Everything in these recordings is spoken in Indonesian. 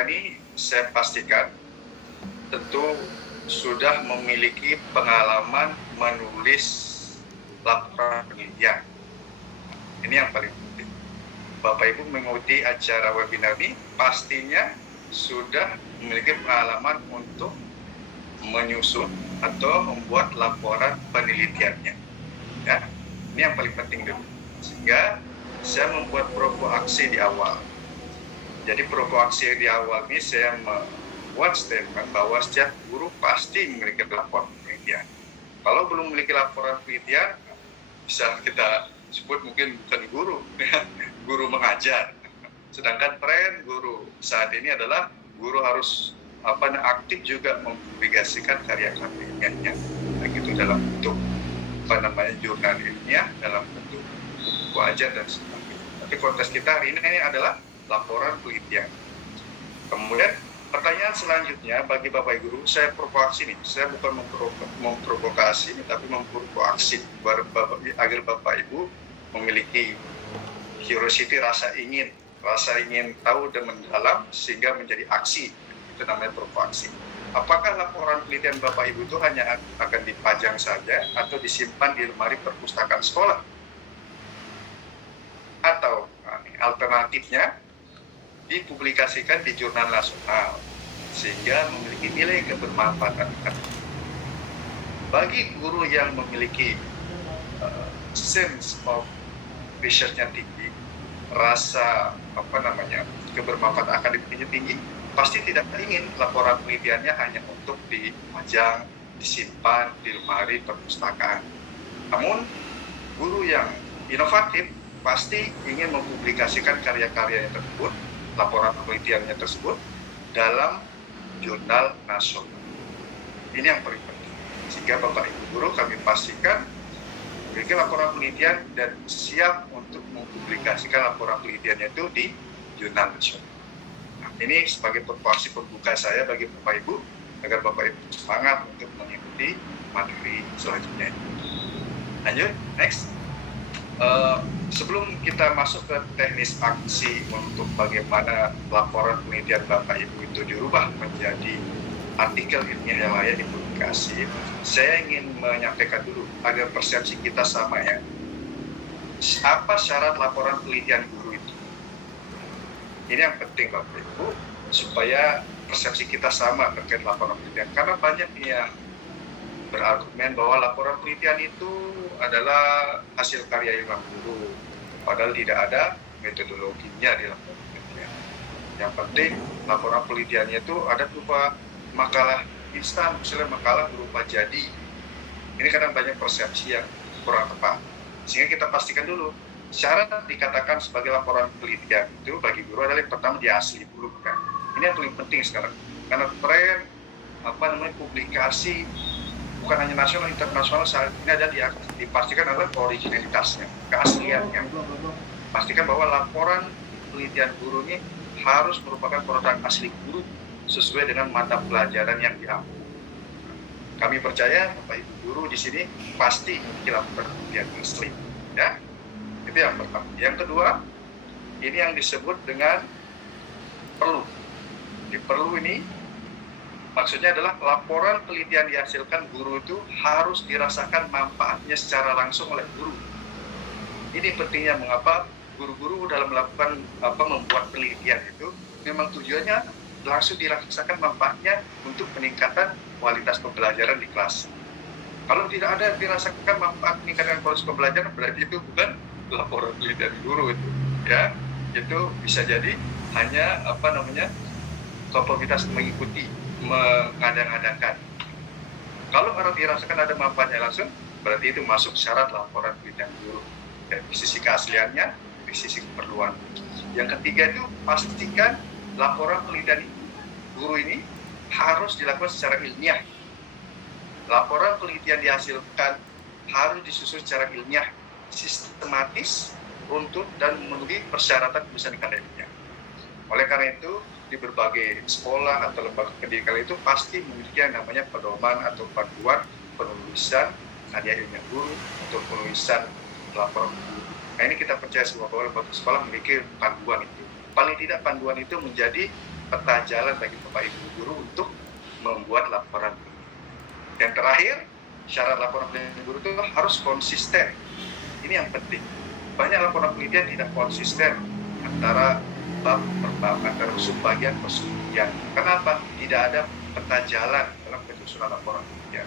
kita ini saya pastikan tentu sudah memiliki pengalaman menulis laporan penelitian. Ini yang paling penting. Bapak Ibu mengikuti acara webinar ini pastinya sudah memiliki pengalaman untuk menyusun atau membuat laporan penelitiannya. Ya, ini yang paling penting dulu. Sehingga saya membuat prokoaksi di awal. Jadi prokoaksi di awal ini saya membuat statement bahwa setiap guru pasti memiliki laporan penelitian. Kalau belum memiliki laporan penelitian, bisa kita sebut mungkin bukan guru, guru mengajar. Sedangkan tren guru saat ini adalah guru harus aktif juga mempublikasikan karya-karyanya, begitu dalam bentuk jurnal ilmiah, dalam bentuk buku ajar dan sebagainya. Tapi kontes kita hari ini adalah laporan penelitian. Kemudian pertanyaan selanjutnya bagi Bapak Ibu guru, saya provokasi nih, saya bukan memprovokasi, tapi memprovokasi agar Bapak Ibu memiliki curiosity, rasa ingin tahu dan mendalam sehingga menjadi aksi. Itu namanya provokasi. Apakah laporan penelitian Bapak Ibu itu hanya akan dipajang saja atau disimpan di lemari perpustakaan sekolah? Atau alternatifnya dipublikasikan di jurnal nasional sehingga memiliki nilai kebermanfaatan. Bagi guru yang memiliki sense of research yang tinggi, rasa kebermanfaatan akademiknya tinggi, pasti tidak ingin laporan penelitiannya hanya untuk dipajang, disimpan di lemari perpustakaan. Namun guru yang inovatif pasti ingin mempublikasikan karya-karyanya tersebut, laporan penelitiannya tersebut dalam jurnal nasional. Ini yang paling penting. Sehingga Bapak Ibu guru kami pastikan memiliki laporan penelitian dan siap untuk mempublikasikan laporan penelitiannya itu di jurnal nasional. Nah, ini sebagai provokasi pembuka saya bagi Bapak Ibu agar Bapak Ibu semangat untuk mengikuti materi selanjutnya. Lanjut, next. Sebelum kita masuk ke teknis aksi untuk bagaimana laporan penelitian Bapak Ibu itu dirubah menjadi artikel ilmiah yang layak dipublikasi, saya ingin menyampaikan dulu agar persepsi kita sama ya. Apa syarat laporan penelitian guru itu? Ini yang penting Bapak Ibu, supaya persepsi kita sama terkait laporan penelitian. Karena banyak yang berargumen bahwa laporan penelitian itu adalah hasil karya ilmuwan guru, padahal tidak ada metodologinya di laporan penelitian. Yang penting laporan penelitiannya itu ada berupa makalah instan, misalnya makalah berupa jadi. Ini kadang banyak persepsi yang kurang tepat. Sehingga kita pastikan dulu, syarat dikatakan sebagai laporan penelitian itu bagi guru adalah yang pertama dia asli dulu kan. Ini yang paling penting sekarang. Karena tren publikasi bukan hanya nasional, internasional saat ini ada dipastikan adalah originalitasnya, keasliannya. Pastikan bahwa laporan penelitian guru ini harus merupakan produk asli guru sesuai dengan mata pelajaran yang diambil. Kami percaya Bapak Ibu guru di sini pasti laporan penelitian asli, ya. Itu yang pertama. Yang kedua, ini yang disebut dengan perlu. Di perlu ini maksudnya adalah laporan penelitian dihasilkan guru itu harus dirasakan manfaatnya secara langsung oleh guru. Ini pentingnya mengapa guru-guru dalam melakukan membuat penelitian itu memang tujuannya langsung dirasakan manfaatnya untuk peningkatan kualitas pembelajaran di kelas. Kalau tidak ada dirasakan manfaat peningkatan kualitas pembelajaran, berarti itu bukan laporan penelitian guru itu, ya. Itu bisa jadi hanya konformitas mengikuti, mengada-ngadakan. Kalau orang dirasakan ada manfaatnya langsung, berarti itu masuk syarat laporan penelitian guru. Dari sisi keasliannya, dari sisi keperluan. Yang ketiga itu pastikan laporan penelitian guru ini harus dilakukan secara ilmiah. Laporan penelitian dihasilkan harus disusun secara ilmiah, sistematis, runtut, dan memenuhi persyaratan penulisan akademiknya. Oleh karena itu, di berbagai sekolah atau lembaga pendidikan itu pasti memiliki yang namanya pedoman atau panduan penulisan karya ilmiah guru atau penulisan laporan guru. Nah, ini kita percaya semua bahwa lembaga sekolah memiliki panduan itu. paling tidak panduan itu menjadi peta jalan bagi Bapak Ibu guru untuk membuat laporan. Yang terakhir, syarat laporan penelitian guru itu harus konsisten. Ini yang penting. Banyak laporan penelitian tidak konsisten antara bab per bab, antara subbagian per subbagian. Kenapa? Tidak ada peta jalan dalam penyusunan laporan penelitian.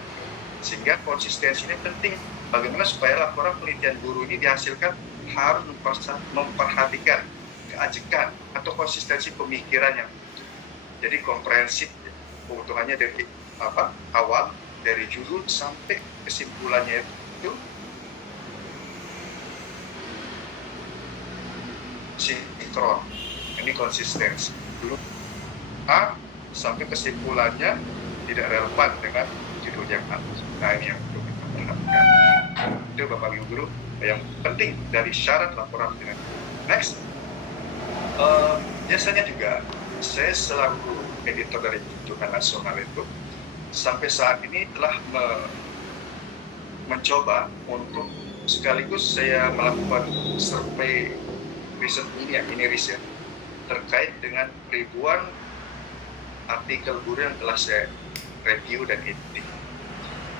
Sehingga konsistensi ini penting. Bagaimana supaya laporan penelitian guru ini dihasilkan harus memperhatikan keajekan atau konsistensi pemikiran yang utuh. Jadi komprehensif, keutuhannya dari awal, dari judul sampai kesimpulannya itu sinkron. Ini konsistensi. Dulu A sampai kesimpulannya tidak relevan dengan judul yang atas. Nah, ini yang perlu kita perhatikan. Itu Bapak Ibu guru yang penting dari syarat laporan penelitian. Next, biasanya juga saya selaku editor dari Jurnal Nasional itu sampai saat ini telah mencoba untuk sekaligus saya melakukan survei riset ini riset terkait dengan ribuan artikel guru yang telah saya review dan editing.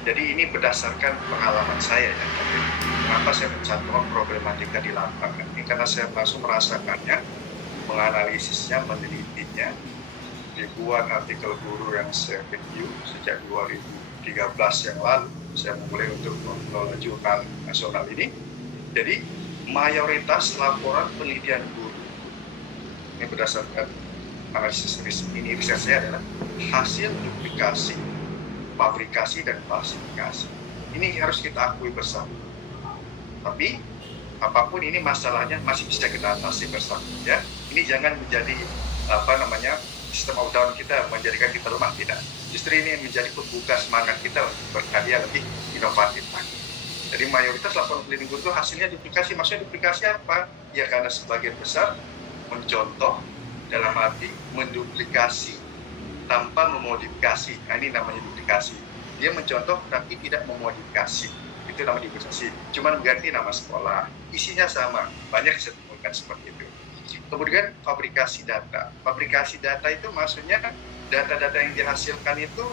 Jadi ini berdasarkan pengalaman saya ya. Kenapa saya mencantumkan problematika di lapangan? Ini karena saya langsung merasakannya, menganalisisnya, menelitinya. Ribuan artikel guru yang saya review sejak 2013 yang lalu. Saya mulai untuk mengelola Jurnal Nasional ini. Jadi mayoritas laporan penelitian guru ini berdasarkan analisis ini riset saya adalah hasil duplikasi, fabrikasi dan falsifikasi. Ini harus kita akui bersama. Tapi apapun ini masalahnya masih bisa kita atasi bersama. Ya, ini jangan menjadi sistem down kita menjadikan kita lemah, tidak. Justru ini menjadi pembuka semangat kita untuk berkarya lebih inovatif lagi. Jadi mayoritas laporan penelitian guru itu hasilnya duplikasi. Maksudnya duplikasi apa? Ya karena sebagian besar mencontoh dalam arti menduplikasi tanpa memodifikasi. Nah, ini namanya duplikasi. Dia mencontoh tapi tidak memodifikasi. Itu namanya duplikasi. Cuma mengganti nama sekolah. Isinya sama. Banyak saya temukan seperti itu. Kemudian fabrikasi data. Fabrikasi data itu maksudnya data-data yang dihasilkan itu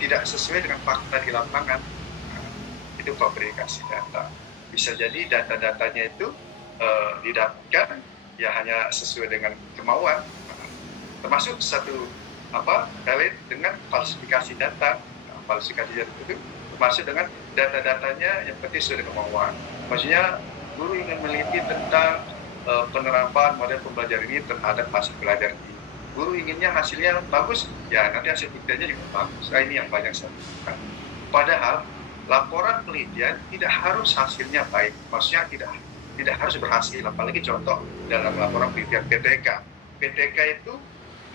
tidak sesuai dengan fakta di lapangan. Nah, itu fabrikasi data. Bisa jadi data-datanya itu didapatkan ya hanya sesuai dengan kemauan. Termasuk satu relate dengan falsifikasi data. Nah, falsifikasi data itu termasuk dengan data-datanya yang penting sesuai dengan kemauan. Maksudnya guru ingin meneliti tentang penerapan model pembelajaran ini terhadap hasil belajar ini. Guru inginnya hasilnya bagus, ya nanti hasil penelitiannya juga bagus. Nah, ini yang banyak saya lakukan. Padahal laporan penelitian tidak harus hasilnya baik, maksudnya tidak harus berhasil. Apalagi contoh dalam laporan penelitian PTK. PTK itu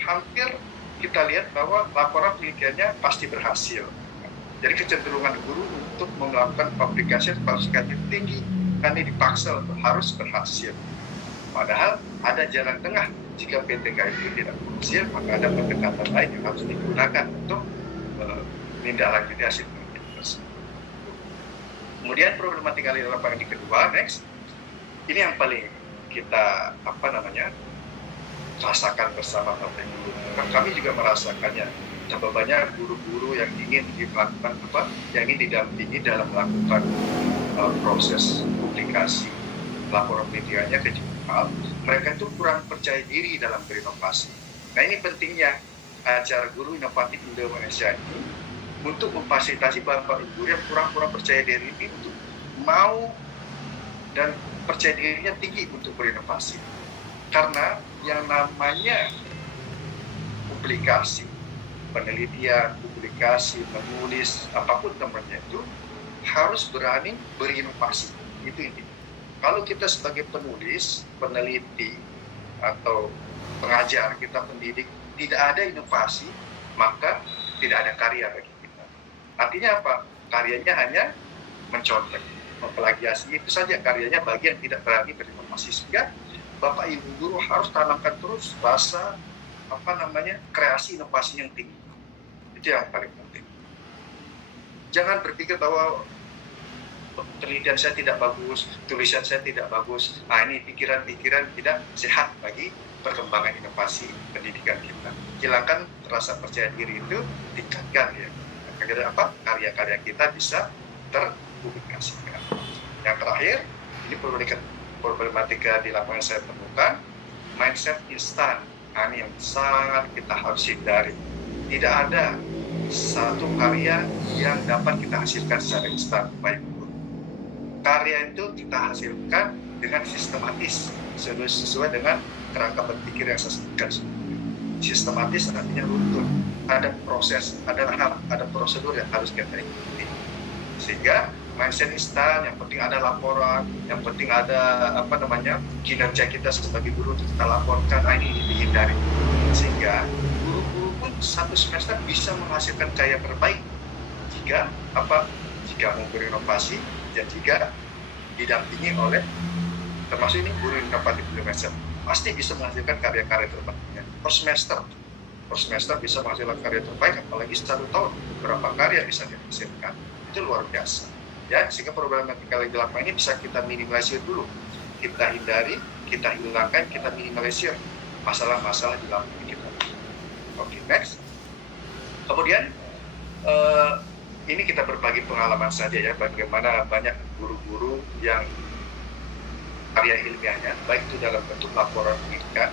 hampir kita lihat bahwa laporan penelitiannya pasti berhasil. Jadi kecenderungan guru untuk melakukan fabrikasi atau falsifikasi tinggi, karena dipaksa untuk harus berhasil. Padahal ada jalan tengah. Jika PTK itu tidak berhasil, maka ada pendekatan lain yang harus digunakan untuk menindaklanjuti hasil penelitian tersebut. Kemudian problematika di lapangan yang kedua, next, ini yang paling kita rasakan bersama Bapak Ibu. Kami juga merasakannya. Tambah banyak guru-guru yang ingin dilakukan yang ingin didampingi dalam melakukan proses publikasi laporan penelitiannya ke jurnal. Mereka itu kurang percaya diri dalam berinovasi. Nah, ini pentingnya acara Guru Inovatif Indonesia ini untuk memfasilitasi Bapak Ibu yang kurang percaya diri ini untuk mau dan percaya dirinya tinggi untuk berinovasi. Karena yang namanya publikasi, penelitian, publikasi, menulis, apapun namanya itu harus berani berinovasi. Itu intinya. Kalau kita sebagai penulis, peneliti, atau pengajar, kita pendidik, tidak ada inovasi, maka tidak ada karya bagi kita. Artinya apa? Karyanya hanya mencontek, memplagiasi, itu saja karyanya bagi yang tidak berani berinovasi. Sehingga Bapak Ibu guru harus tanamkan terus rasa kreasi inovasi yang tinggi. Itu yang paling penting. Jangan berpikir bahwa penelitian saya tidak bagus, tulisan saya tidak bagus. Nah, ini pikiran-pikiran tidak sehat bagi perkembangan inovasi pendidikan kita. Hilangkan rasa percaya diri itu, tingkatkan ya. Agar karya-karya kita bisa terpublikasikan. Yang terakhir, ini problematika di lapangan saya temukan, mindset instan. Nah, ini yang sangat kita harus hindari. Tidak ada satu karya yang dapat kita hasilkan secara instan, baik buruk. Karya itu kita hasilkan dengan sistematis, sesuai dengan kerangka berpikir yang saya sebutkan sebelumnya. Sistematis artinya runtut, ada proses, ada tahap, ada prosedur yang harus kita ikuti. Sehingga mindset instan, yang penting ada laporan, yang penting ada kinerja kita sebagai guru untuk kita laporkan, ini dihindari. Sehingga guru-guru pun satu semester bisa menghasilkan karya terbaik jika mau berinovasi dan jika didampingi oleh, termasuk ini guru inovatif Indonesia, pasti bisa menghasilkan karya-karya terbaiknya per semester bisa menghasilkan karya terbaik, apalagi 1 tahun berapa karya bisa dihasilkan, itu luar biasa ya. Sehingga problematika di lapangan ini bisa kita minimalisir dulu, kita hindari, kita hilangkan, kita minimalisir masalah-masalah di lapangan kita. Oke, next. Kemudian ini kita berbagi pengalaman saja ya, bagaimana banyak guru-guru yang karya ilmiahnya, baik itu dalam bentuk laporan penelitian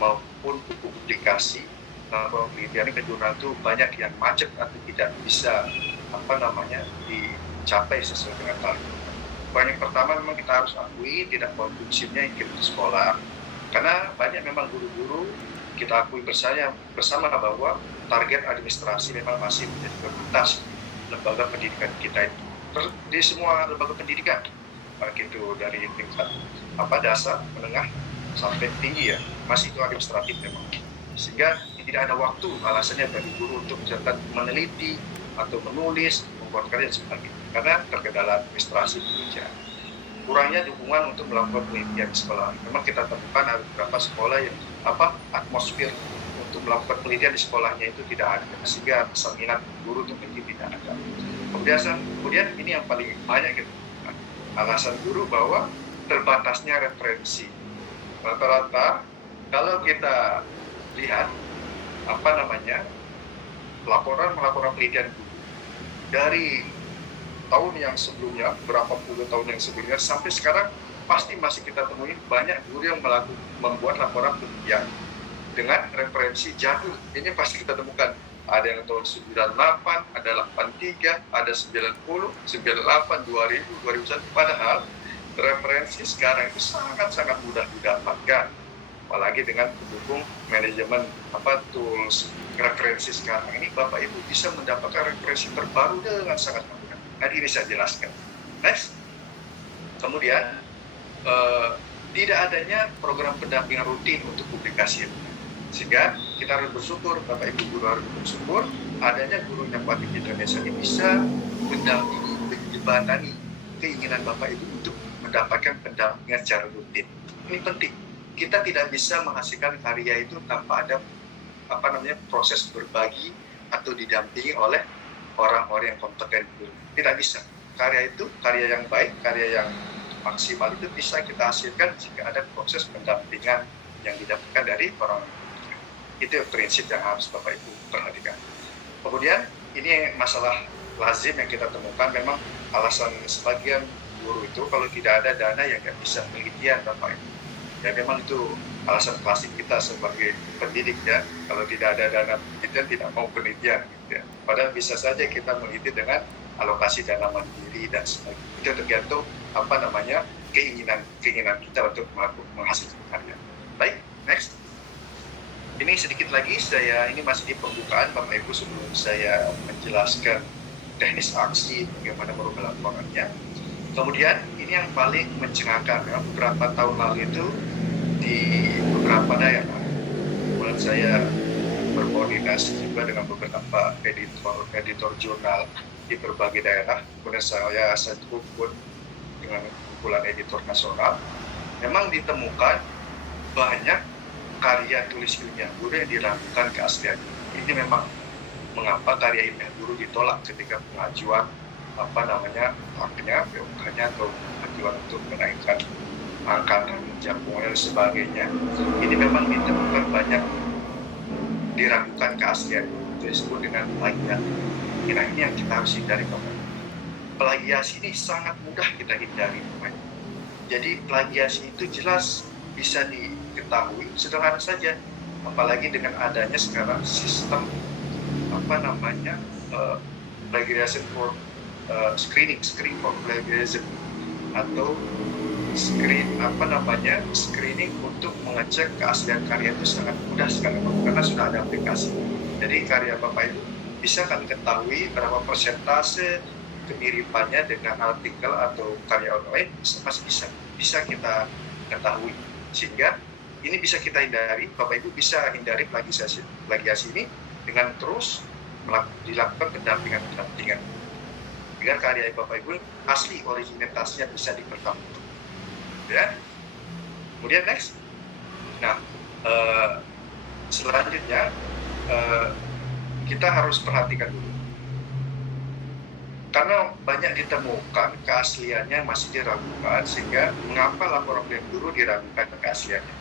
maupun publikasi. Laporan penelitian ke jurnal itu banyak yang macet atau tidak bisa dicapai sesuai dengan target. Yang pertama memang kita harus akui tidak kondusifnya iklim di sekolah, karena banyak memang guru-guru kita akui bersama bahwa target administrasi memang masih menjadi prioritas lembaga pendidikan kita itu, di semua lembaga pendidikan, baik itu dari tingkat dasar, menengah sampai tinggi ya, masih itu administratif memang. Sehingga tidak ada waktu alasannya bagi guru untuk misalkan meneliti atau menulis, membuat karya dan sebagainya, karena terkendala administrasi pekerjaan. Kurangnya dukungan untuk melakukan penelitian di sekolah. Memang kita temukan ada beberapa sekolah yang atmosfer untuk melakukan penelitian di sekolahnya itu tidak ada, sehingga minat guru untuk meneliti tidak ada. Kemudian ini yang paling banyak gitu, alasan guru bahwa terbatasnya referensi. Rata-rata kalau kita lihat laporan penelitian guru dari tahun yang sebelumnya, berapa puluh tahun yang sebelumnya sampai sekarang, pasti masih kita temui banyak guru yang membuat laporan penelitian dengan referensi jadul. Ini pasti kita temukan, ada yang tahun 98, ada 83, ada 90, 98, 2000, 2001, padahal referensi sekarang itu sangat-sangat mudah didapatkan, apalagi dengan pendukung manajemen tools referensi sekarang ini. Bapak Ibu bisa mendapatkan referensi terbaru dengan sangat mudah. Nanti ini saya jelaskan. Next. Kemudian tidak adanya program pendampingan rutin untuk publikasi, sehingga kita harus bersyukur, Bapak Ibu guru harus bersyukur adanya guru inovatif Indonesia ini bisa mendampingi, menjembatani keinginan Bapak Ibu untuk mendapatkan pendampingan secara rutin. Ini penting. Kita tidak bisa menghasilkan karya itu tanpa ada proses berbagi atau didampingi oleh orang-orang yang kompeten. Tidak bisa. Karya itu, karya yang baik, karya yang maksimal itu bisa kita hasilkan jika ada proses pendampingan yang didapatkan dari orang. Itu prinsip yang harus Bapak Ibu perhatikan. Kemudian ini masalah lazim yang kita temukan, memang alasan sebagian guru itu kalau tidak ada dana yang nggak bisa penelitian Bapak Ibu. Ya memang itu alasan klasik kita sebagai pendidik ya, kalau tidak ada dana penelitian tidak mau penelitian gitu ya. Padahal bisa saja kita meneliti dengan alokasi dana mandiri dan sebagainya. Itu tergantung keinginan kita untuk menghasilkan karya. Baik, next. Ini sedikit lagi ini masih di pembukaan Bapak Ibu sebelum saya menjelaskan teknis aksi bagaimana merubah laporannya. Kemudian ini yang paling mencengangkan ya, beberapa tahun lalu itu di beberapa daerah, kemudian saya berkoordinasi juga dengan beberapa editor jurnal di berbagai daerah, kemudian saya kumpul dengan kumpulan editor nasional. Memang ditemukan banyak karya tulis ilmiah guru yang diragukan keaslian. Ini memang mengapa karya ilmiah guru ditolak ketika pengajuan haknya, POK-nya atau pengajuan untuk menaikkan angkatan Jepang dan sebagainya, ini memang ditemukan banyak diragukan keaslian, itu disebut dengan plagiat. Nah, ini yang kita harus hindari, Bapak. Plagiasi ini sangat mudah kita hindari, Bapak. Jadi plagiasi itu jelas bisa diketahui, sederhana saja. Apalagi dengan adanya sekarang sistem plagiarism for screening for plagiarism, atau screening untuk mengecek keaslian karya itu sangat mudah sekali, karena sudah ada aplikasi. Jadi karya Bapak itu bisa kami ketahui berapa persentase kemiripannya dengan artikel atau karya orang lain, masih bisa kita ketahui, sehingga ini bisa kita hindari. Bapak Ibu bisa hindari plagiasi ini dengan terus dilakukan pendampingan dengan karya Bapak Ibu asli originalitasnya bisa dipertahankan, ya. Kemudian next, nah selanjutnya kita harus perhatikan dulu, karena banyak ditemukan keasliannya masih diragukan, sehingga mengapa laporan guru diragukan keasliannya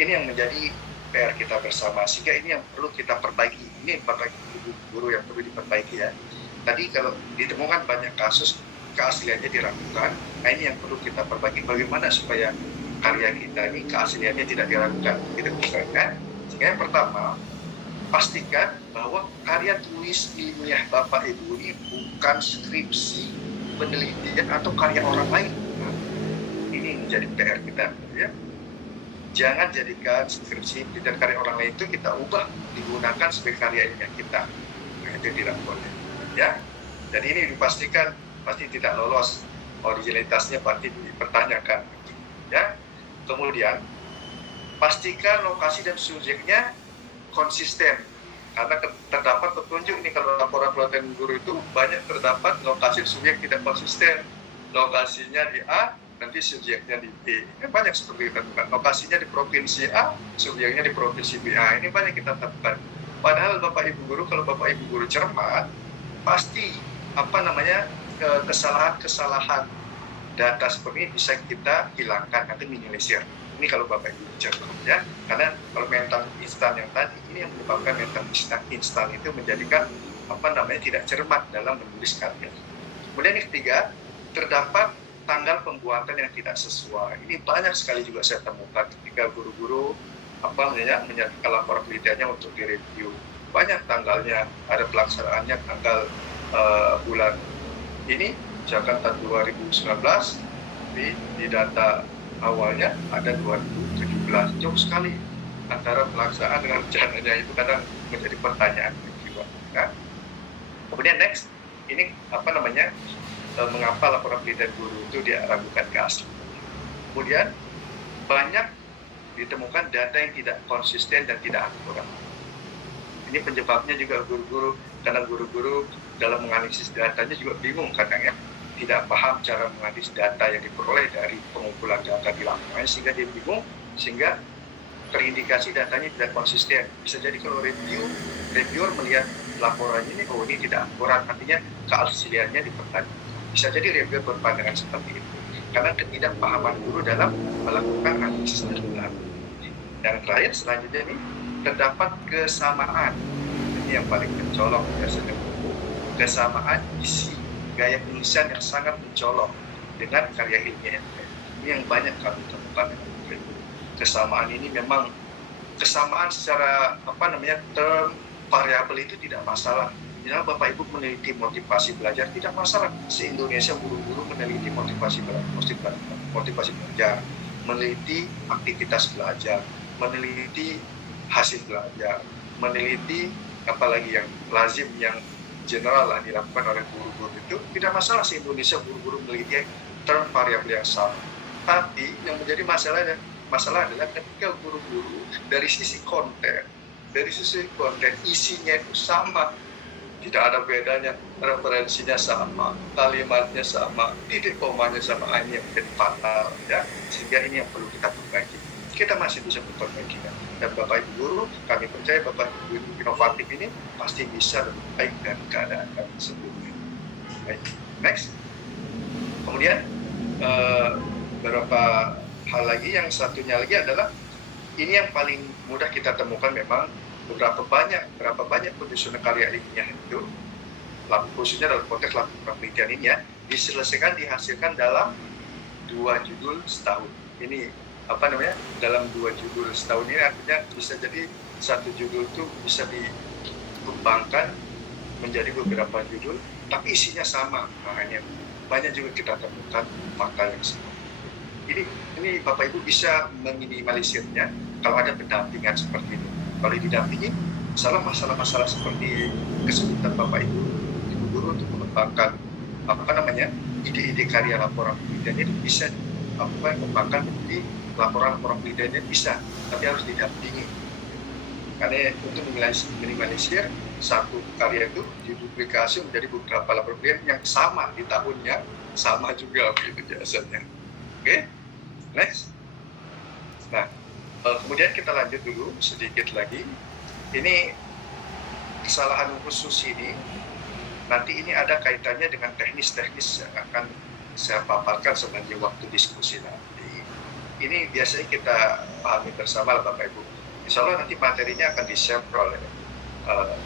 ini yang menjadi PR kita bersama, sehingga ini yang perlu kita perbaiki. Ini Bapak guru yang perlu diperbaiki, ya. Tadi kalau ditemukan banyak kasus keasliannya diragukan, nah ini yang perlu kita perbaiki, bagaimana supaya karya kita ini keasliannya tidak diragukan, gitu kan? Sehingga yang pertama, pastikan bahwa karya tulis ilmiah Bapak Ibu ini bukan skripsi, penelitian, atau karya orang lain. Nah, ini menjadi PR kita, ya. Jangan jadikan skripsi dan karya orang lain itu kita ubah digunakan sebagai karya ilmiah kita. Nah, itu tidak boleh, ya. Dan ini dipastikan pasti tidak lolos, originalitasnya pasti dipertanyakan, ya. Kemudian pastikan lokasi dan subjeknya konsisten, karena terdapat petunjuk ini kalau laporan pelatihan guru itu banyak terdapat lokasi subjek tidak konsisten, lokasinya di A, nanti subjeknya di B. Ini banyak seperti itu, lokasinya di provinsi A, subjeknya di provinsi B. Ini banyak kita temukan. Padahal Bapak Ibu guru, kalau Bapak Ibu guru cermat, pasti kesalahan data seperti ini bisa kita hilangkan atau minimalisir. Ini kalau Bapak Ibu cermat, ya. Karena kalau mental instan yang tadi, ini yang menyebabkan mental instan itu menjadikan tidak cermat dalam menulis karya. Kemudian yang ketiga, terdapat tanggal pembuatan yang tidak sesuai. Ini banyak sekali juga saya temukan ketika guru-guru menyampaikan laporan penelitiannya untuk direview. Banyak tanggalnya, ada pelaksanaannya tanggal bulan ini, misalkan tahun 2019, tapi di data awalnya ada 2017. Jauh sekali antara pelaksanaan dengan rencananya, itu kadang menjadi pertanyaan juga, kan? Kemudian next, ini mengapa laporan penelitian guru itu diragukan keaslian. Kemudian banyak ditemukan data yang tidak konsisten dan tidak akurat. Ini penyebabnya juga guru-guru, karena guru-guru dalam menganalisis datanya juga bingung kadang, ya, tidak paham cara menganalisis data yang diperoleh dari pengumpulan data di lapangan, sehingga dia bingung, sehingga terindikasi datanya tidak konsisten. Bisa jadi kalau reviewer melihat laporannya ini, oh ini tidak akurat, artinya keasliannya dipertanyakan. Bisa jadi reviewer berpandangan seperti itu, karena ketidakpahaman guru dalam melakukan analisis data. Yang terakhir selanjutnya ini, terdapat kesamaan. Ini yang paling mencolok biasanya, kesamaan isi gaya penulisan yang sangat mencolok dengan karya ilmiah. Ini yang banyak kami temukan. Kesamaan ini memang kesamaan secara term variabel itu tidak masalah. Misalnya Bapak Ibu meneliti motivasi belajar, tidak masalah. Se-Indonesia guru-guru meneliti motivasi belajar, meneliti aktivitas belajar, meneliti hasil belajar, meneliti apalagi yang lazim, yang general lah dilakukan oleh guru-guru, itu tidak masalah. Se-Indonesia guru-guru meneliti term variabel yang sama. Tapi yang menjadi masalah adalah ketika guru-guru dari sisi konten isinya itu sama, tidak ada bedanya, referensinya sama, kalimatnya sama, titik komanya sama, ini yang menjadi fatal, ya. Sehingga ini yang perlu kita perbaiki. Kita masih bisa memperbaikinya. Dan Bapak Ibu guru, kami percaya Bapak Ibu inovatif ini pasti bisa lebih baik dari keadaan kami sebelumnya. Baik, next. Kemudian beberapa hal lagi, yang satunya lagi adalah ini yang paling mudah kita temukan memang berapa banyak penyusunan karya ilmiah itu, khususnya dalam konteks laporan penelitian ini ya, dihasilkan dalam 2 judul setahun. Ini dalam 2 judul setahun ini artinya bisa jadi satu judul itu bisa dikembangkan menjadi beberapa judul, tapi isinya sama. Makanya banyak juga kita temukan fakta yang sama. Ini Bapak Ibu bisa meminimalisirnya kalau ada pendampingan seperti ini. Kalau didampingi, masalah-masalah seperti kesulitan Bapak Ibu guru untuk mengembangkan ide-ide karya laporan penelitian itu bisa mengembangkan di laporan-laporan penelitiannya bisa, tapi harus didampingi. Karena untuk minimalisir satu karya itu diduplikasi menjadi beberapa laporan penelitian yang sama di tahunnya, sama juga begitu jasanya. Oke, next. Nah, kemudian kita lanjut dulu sedikit lagi. Ini kesalahan khusus ini, nanti ini ada kaitannya dengan teknis-teknis yang akan saya paparkan sebagai waktu diskusi nanti. Ini biasanya kita pahami bersama lah Bapak Ibu. Insya Allah nanti materinya akan di-share oleh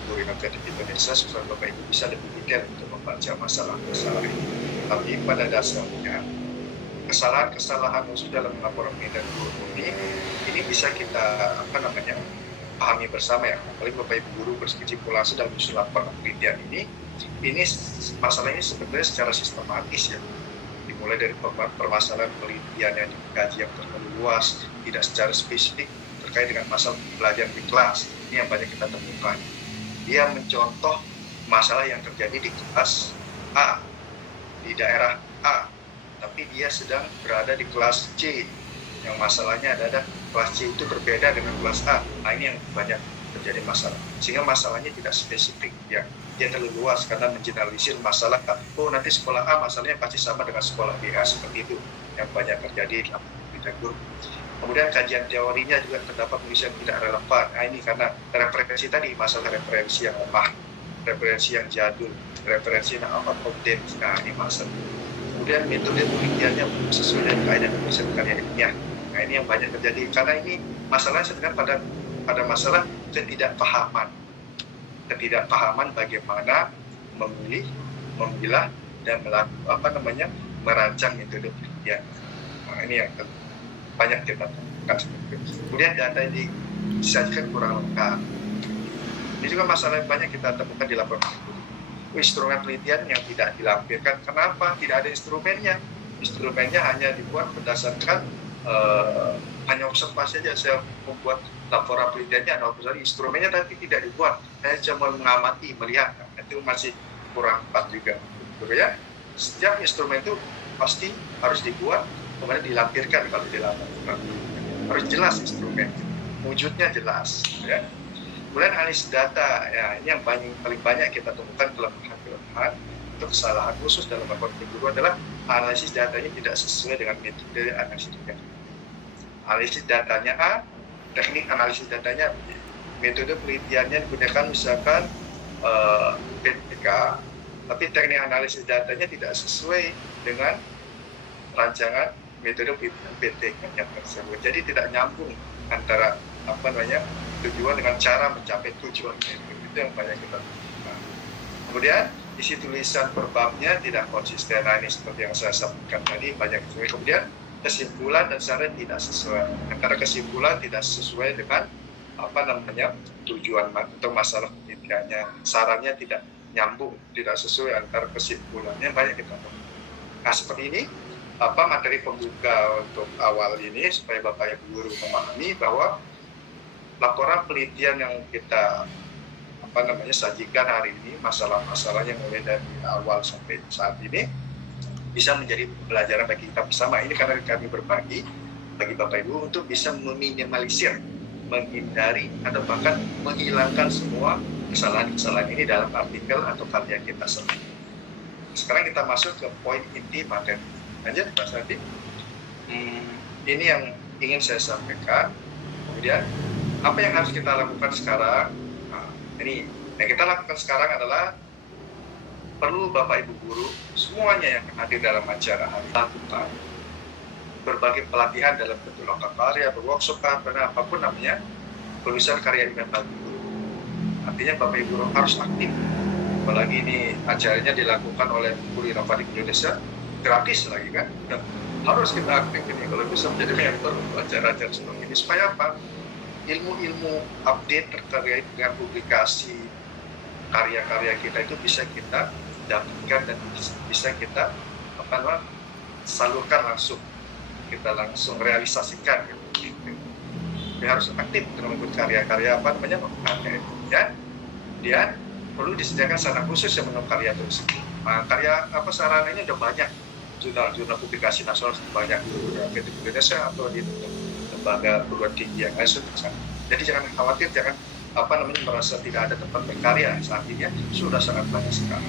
Guru Akademi Indonesia supaya Bapak Ibu bisa lebih detail untuk membaca masalah-masalah ini. Tapi pada dasarnya kesalahan khusus dalam laporan penelitian guru ini bisa kita pahami bersama ya. Apalagi Bapak Ibu guru berspekulasi dalam usul laporan penelitian ini masalahnya sebenarnya secara sistematis ya. Dimulai dari permasalahan penelitian yang dikaji yang terlalu luas, tidak secara spesifik terkait dengan masalah pelajaran di kelas. Ini yang banyak kita temukan. Dia mencontoh masalah yang terjadi di kelas A, di daerah A, tapi dia sedang berada di kelas C, yang masalahnya ada kelas C itu berbeda dengan kelas A. Nah, ini yang banyak terjadi masalah, sehingga masalahnya tidak spesifik ya. Dia terlalu luas karena mengeneralisir masalah. Oh, nanti sekolah A masalahnya pasti sama dengan sekolah B, seperti itu yang banyak terjadi dalam penelitian guru. Kemudian kajian teorinya juga terdapat tulisan tidak relevan. Nah, ini karena referensi tadi, masalah referensi yang lemah, referensi yang jadul, referensi yang out of date. Nah, ini masalah. Kemudian metode penelitiannya sesuai dengan kaidah penulisan karya ilmiah. Nah, ini yang banyak terjadi karena ini masalahnya sebenarnya pada masalah ketidakpahaman bagaimana memilih, memilah dan merancang metode penelitian. Nah, ini yang banyak kita temukan seperti itu. Kemudian data yang disajikan kurang lengkap. Ini juga masalah yang banyak kita temukan di laporan instrumen penelitian yang tidak dilampirkan. Kenapa? Tidak ada instrumennya. Instrumennya hanya dibuat berdasarkan hanya observasi saja. Saya membuat laporan penelitiannya, observasi instrumennya tapi tidak dibuat. Saya cuma mengamati, melihat. Itu masih kurang tepat juga. Ya, setiap instrumen itu pasti harus dibuat, kemudian dilampirkan kalau dilampirkan. Harus jelas instrumen, wujudnya jelas. Ya. Kemudian analisis data, ya, ini yang paling banyak kita temukan kelemahan untuk kesalahan khusus dalam laporan guru adalah analisis datanya tidak sesuai dengan metode analisis data. Analisis datanya A, teknik analisis datanya B. Metode penelitiannya digunakan misalkan PPK, tapi teknik analisis datanya tidak sesuai dengan rancangan metode PTK yang tersebut. Jadi tidak nyambung antara tujuan dengan cara mencapai tujuan. Itu yang banyak kita temukan. Kemudian isi tulisan per babnya tidak konsisten. Nah, ini seperti yang saya sampaikan tadi, banyak sesuai. Kemudian kesimpulan dan saran tidak sesuai. Antara kesimpulan tidak sesuai dengan tujuan atau masalah penelitiannya. Sarannya tidak nyambung, tidak sesuai antara kesimpulannya, banyak kita temukan. Nah, seperti ini materi pembuka untuk awal ini supaya Bapak Ibu guru memahami bahwa laporan penelitian yang kita sajikan hari ini, masalah-masalahnya mulai dari awal sampai saat ini bisa menjadi pelajaran bagi kita bersama. Ini karena kami berbagi bagi Bapak Ibu untuk bisa meminimalisir, menghindari atau bahkan menghilangkan semua kesalahan-kesalahan ini dalam artikel atau karya kita sendiri. Sekarang kita masuk ke poin inti materi. Lanjut Pak Sandi. Ini yang ingin saya sampaikan. Kemudian apa yang harus kita lakukan sekarang? Nah, ini yang kita lakukan sekarang adalah perlu Bapak Ibu guru semuanya yang hadir dalam acara hari lakukan berbagai pelatihan dalam bentuk loka karya, workshop, apapun namanya, penulisan karya ilmiah bagi guru. Artinya Bapak Ibu guru harus aktif. Apalagi ini acaranya dilakukan oleh Guru Inovatif Indonesia, gratis lagi kan. Dan harus kita aktif ini kalau bisa menjadi mentor acara-acara seperti ini. Supaya apa? Ilmu-ilmu update terkait dengan publikasi karya-karya kita itu bisa kita dapatkan dan bisa kita salurkan langsung, kita langsung realisasikan gitu. Dia harus aktif dalam membuat karya-karya karya itu ya. Dia perlu disediakan sarana khusus yang mengenai karya tersebut. Nah, karya sarananya udah banyak, jurnal-jurnal publikasi nasional banyak di Indonesia atau di lembaga perguruan tinggi yang lain sudah. Jadi jangan khawatir, jangan merasa tidak ada tempat berkarya. Saat ini sudah sangat banyak sekali.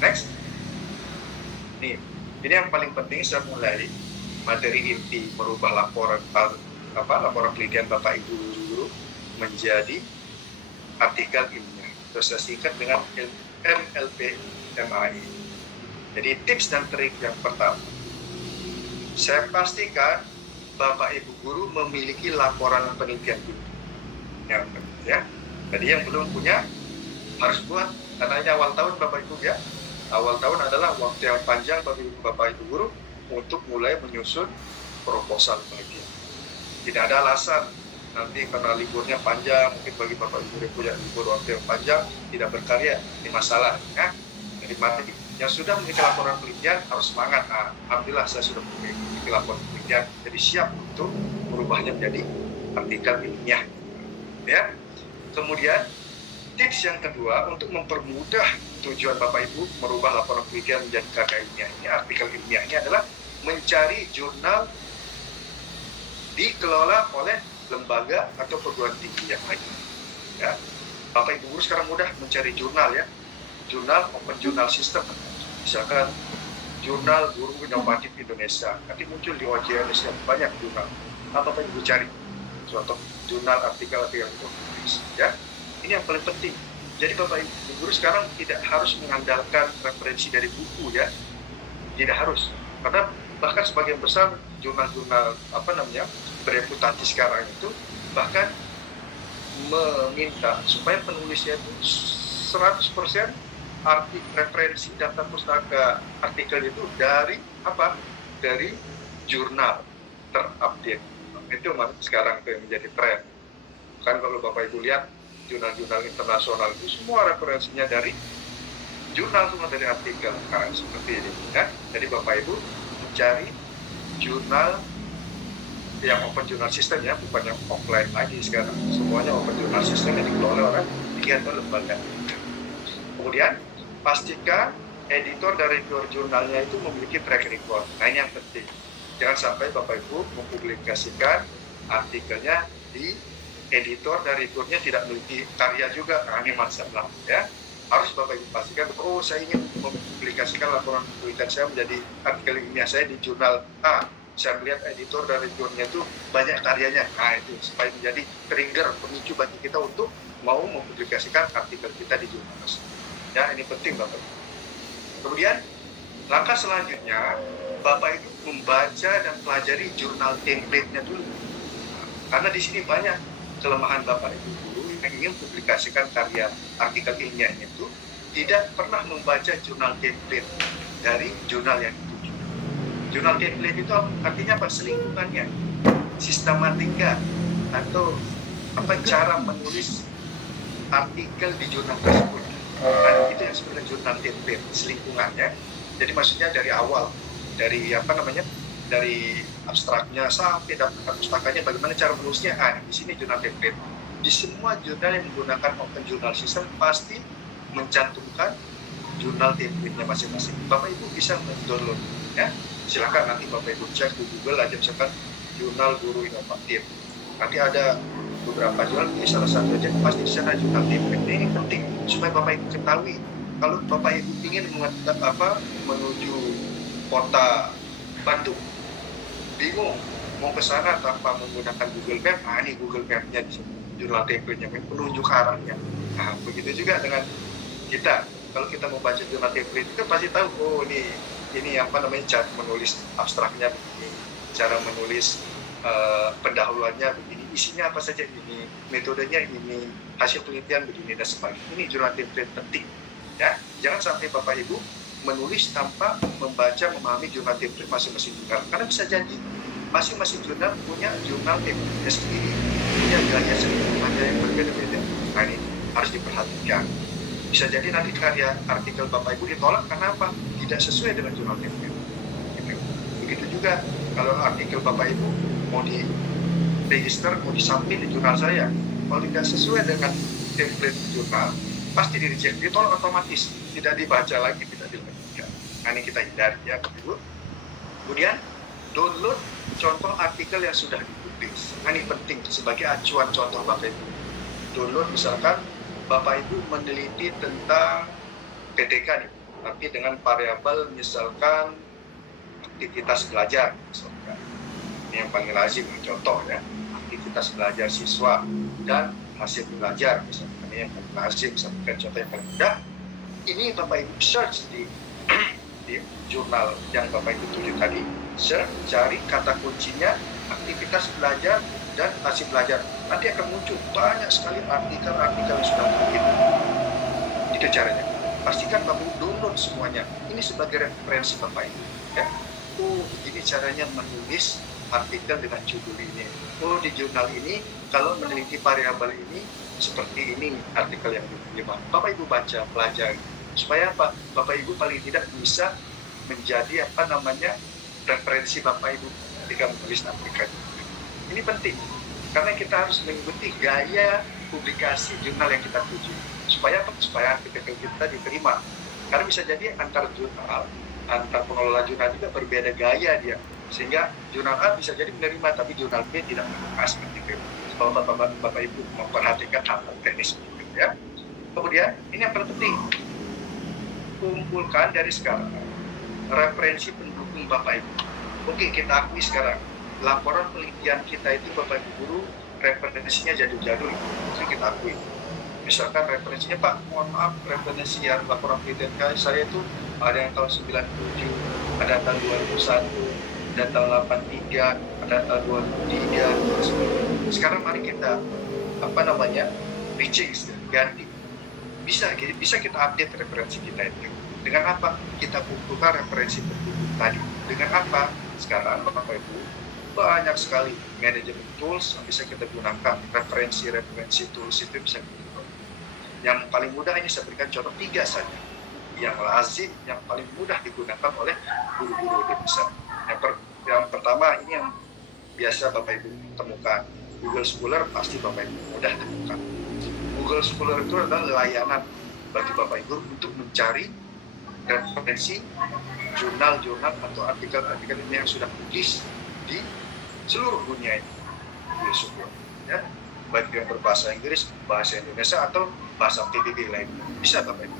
Next, ini yang paling penting. Saya mulai materi inti merubah laporan penelitian Bapak Ibu guru menjadi artikel ilmiah. Terus saya singkat dengan MLP MAI. Jadi tips dan trik yang pertama, saya pastikan Bapak Ibu guru memiliki laporan penelitian dulu. Yang ya, jadi yang belum punya harus buat, karena ini awal tahun Bapak Ibu ya. Awal tahun adalah waktu yang panjang bagi Bapak Ibu guru untuk mulai menyusun proposal penelitian. Tidak ada alasan nanti karena liburnya panjang, mungkin bagi Bapak Ibu guru punya libur waktu yang panjang tidak berkarya, ini masalah ya. Jadi mati yang sudah memiliki laporan penelitian harus semangat. Nah, alhamdulillah saya sudah memiliki laporan penelitian, jadi siap untuk merubahnya menjadi artikel ilmiah ya. Kemudian tips yang kedua untuk mempermudah tujuan Bapak Ibu merubah laporan penelitian menjadi karya ilmiah ini, artikel ilmiahnya adalah mencari jurnal dikelola oleh lembaga atau perguruan tinggi yang lain. Ya, Bapak Ibu guru sekarang mudah mencari jurnal ya, jurnal open jurnal system, misalkan jurnal Guru Inovatif Indonesia, nanti muncul di OJS banyak jurnal. Bapak Ibu cari contoh jurnal artikel itu, ya. Ini yang paling penting. Jadi Bapak Ibu guru sekarang tidak harus mengandalkan referensi dari buku ya, tidak harus, karena bahkan sebagian besar jurnal-jurnal bereputasi sekarang itu bahkan meminta supaya penulisnya itu 100% referensi data pustaka artikel itu dari jurnal terupdate. Itu sekarang yang menjadi tren. Kan kalau Bapak Ibu lihat jurnal-jurnal internasional itu semua referensinya dari jurnal, semua dari artikel seperti ini ya. Jadi Bapak Ibu mencari jurnal yang open jurnal system ya, bukan yang offline lagi sekarang. Semuanya open jurnal system yang dikelola oleh tiga lembaga. Kemudian pastikan editor dari jurnalnya itu memiliki track record. Nah ini yang penting. Jangan sampai Bapak Ibu mempublikasikan artikelnya di editor dari jurnalnya tidak memiliki karya juga. Nah ini masalah ya. Harus Bapak Ibu pastikan, saya ingin mempublikasikan laporan penelitian saya menjadi artikel ilmiah saya di jurnal A. Saya melihat editor dari jurnalnya itu banyak karyanya. Nah itu supaya menjadi trigger, pemicu bagi kita untuk mau mempublikasikan artikel kita di jurnal tersebut. Ya, ini penting Bapak Ibu. Kemudian langkah selanjutnya Bapak Ibu membaca dan pelajari jurnal template-nya dulu. Karena di sini banyak kelemahan Bapak Ibu guru yang ingin publikasikan karya artikel ilmiahnya itu tidak pernah membaca jurnal template dari jurnal yang dituju. Jurnal template itu artinya apa? Selingkungannya, sistematika atau cara menulis artikel di jurnal tersebut. Nah, itu yang sebenarnya jurnal template, selingkungannya. Jadi maksudnya dari awal, dari dari abstraknya sampai dapat pustakanya, bagaimana cara menulisnya. Di sini jurnal template. Di semua jurnal yang menggunakan open journal system pasti mencantumkan jurnal template-nya masing-masing. Bapak Ibu bisa mendownload ya. Silakan nanti Bapak Ibu cek di Google aja, misalkan jurnal Guru Inovatif. Nanti ada beberapa jurnal, ini salah satu aja, pasti di sana jurnal template. Ini penting supaya Bapak Ibu ketahui. Kalau Bapak Ibu ingin menuju kota Bandung, bingung mau ke sana tanpa menggunakan Google Map, ini Google Map-nya di sini, jurnal template-nya, penunjuk arahnya. Nah, begitu juga dengan kita. Kalau kita mau baca jurnal template itu pasti tahu, ini cara menulis abstraknya begini, cara menulis pendahuluannya begini, isinya apa saja ini, metodenya ini, hasil penelitian begini dan sebagainya. Ini jurnal template penting. Ya, jangan sampai Bapak Ibu menulis tanpa membaca, memahami jurnal template masing-masing jurnal. Karena bisa jadi masing-masing jurnal punya jurnal template sendiri, punya gaya sendiri, ada yang berbeda-beda. Nah, ini harus diperhatikan. Bisa jadi nanti karya artikel Bapak Ibu ditolak karena apa? Tidak sesuai dengan jurnal template. Begitu juga kalau artikel Bapak Ibu mau di register, mau disubmit di jurnal saya, kalau tidak sesuai dengan template jurnal, pasti di-reject, ditolak otomatis, tidak dibaca lagi, tidak dilanjutkan. Nah, ini kita hindari ya, Bapak Ibu. Kemudian download contoh artikel yang sudah dipublish. Nah, ini penting sebagai acuan contoh Bapak Ibu. Download misalkan Bapak Ibu meneliti tentang PTK nih, tapi dengan variabel misalkan aktivitas belajar misalkan. Ini yang paling lazim contoh ya, aktivitas belajar siswa dan hasil belajar misalkan. Ini yang paling lazim, misalkan contoh yang paling mudah. Ini Bapak Ibu search di jurnal yang Bapak Ibu tuju tadi, search, cari kata kuncinya aktivitas belajar dan hasil belajar. Nanti akan muncul banyak sekali artikel-artikel yang sudah terbit. Itu caranya. Pastikan Bapak Ibu download semuanya. Ini sebagai referensi Bapak Ibu. Ya. Oh, begini caranya menulis artikel dengan judul ini. Oh, di jurnal ini kalau meneliti variabel ini seperti ini artikel yang diterima. Bapak Ibu baca, pelajari. Supaya apa? Bapak Ibu paling tidak bisa menjadi referensi Bapak Ibu ketika menulis artikel. Ini penting karena kita harus mengikuti gaya publikasi jurnal yang kita tuju. Supaya apa? Supaya artikel kita diterima. Karena bisa jadi antar jurnal, antar pengelola jurnal juga berbeda gaya dia. Sehingga jurnal A bisa jadi menerima, tapi jurnal B tidak menerima seperti itu. Kalau Bapak Ibu memperhatikan hal-hal teknis itu ya. Kemudian ini yang paling penting, kumpulkan dari sekarang referensi pendukung Bapak Ibu. Oke, kita akui sekarang laporan penelitian kita itu Bapak Ibu guru referensinya jadul-jadul, itu kita akui. Misalkan referensinya Pak, mohon maaf referensi yang laporan penelitian saya itu ada yang tahun 97, ada tahun 2001, ada tahun 83, ada tahun 2003. Sekarang mari kita rechange, ganti. Bisa kita update referensi kita itu. Dengan apa? Kita kumpulkan referensi pendukung tadi. Dengan apa? Sekarang Bapak Ibu banyak sekali manajemen tools yang bisa kita gunakan. Referensi tools itu bisa kita gunakan. Yang paling mudah ini saya berikan contoh 3 saja. Yang lazim, yang paling mudah digunakan oleh guru-guru Indonesia. Yang pertama ini yang biasa Bapak Ibu temukan, Google Scholar pasti Bapak Ibu mudah temukan. Google Scholar itu adalah layanan bagi Bapak Ibu untuk mencari referensi jurnal-jurnal atau artikel-artikel ini yang sudah publish di seluruh dunia ini. Google Scholar, ya, baik yang berbahasa Inggris, bahasa Indonesia atau bahasa PBB lainnya. Bisa Bapak Ibu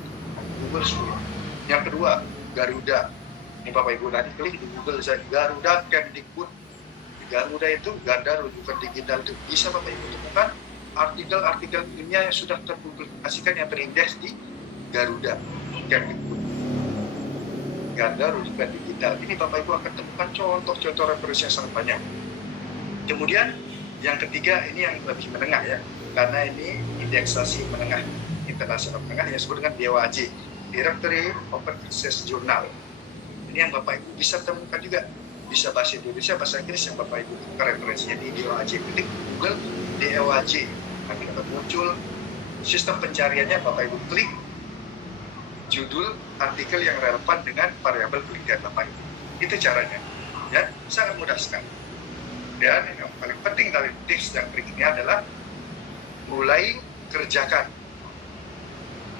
Google Scholar. Yang kedua, Garuda. Ini Bapak Ibu nanti klik di Google saja, Garuda Kemdikbud. Garuda itu Garda Rujukan Digital, itu bisa Bapak Ibu temukan artikel-artikel ilmiah yang sudah terpublikasikan yang terindeks di Garuda Kemdikbud. Garda Rujukan Digital. Ini Bapak Ibu akan temukan contoh-contoh referensi yang sangat banyak. Kemudian yang ketiga ini yang lebih menengah ya, karena ini indeksasi menengah, internasional menengah yang disebut dengan DOAJ, Directory Open Access Journal. Ini yang Bapak Ibu bisa temukan juga, bisa bahasa Indonesia, bahasa Inggris yang Bapak Ibu temukan referensinya di DOAJ. Ketik Google DOAJ, nanti akan muncul sistem pencariannya. Bapak Ibu klik judul artikel yang relevan dengan variabel penelitian Bapak Ibu. Itu caranya, ya, sangat mudah sekali. Dan yang paling penting dari tips yang berikutnya adalah mulai kerjakan,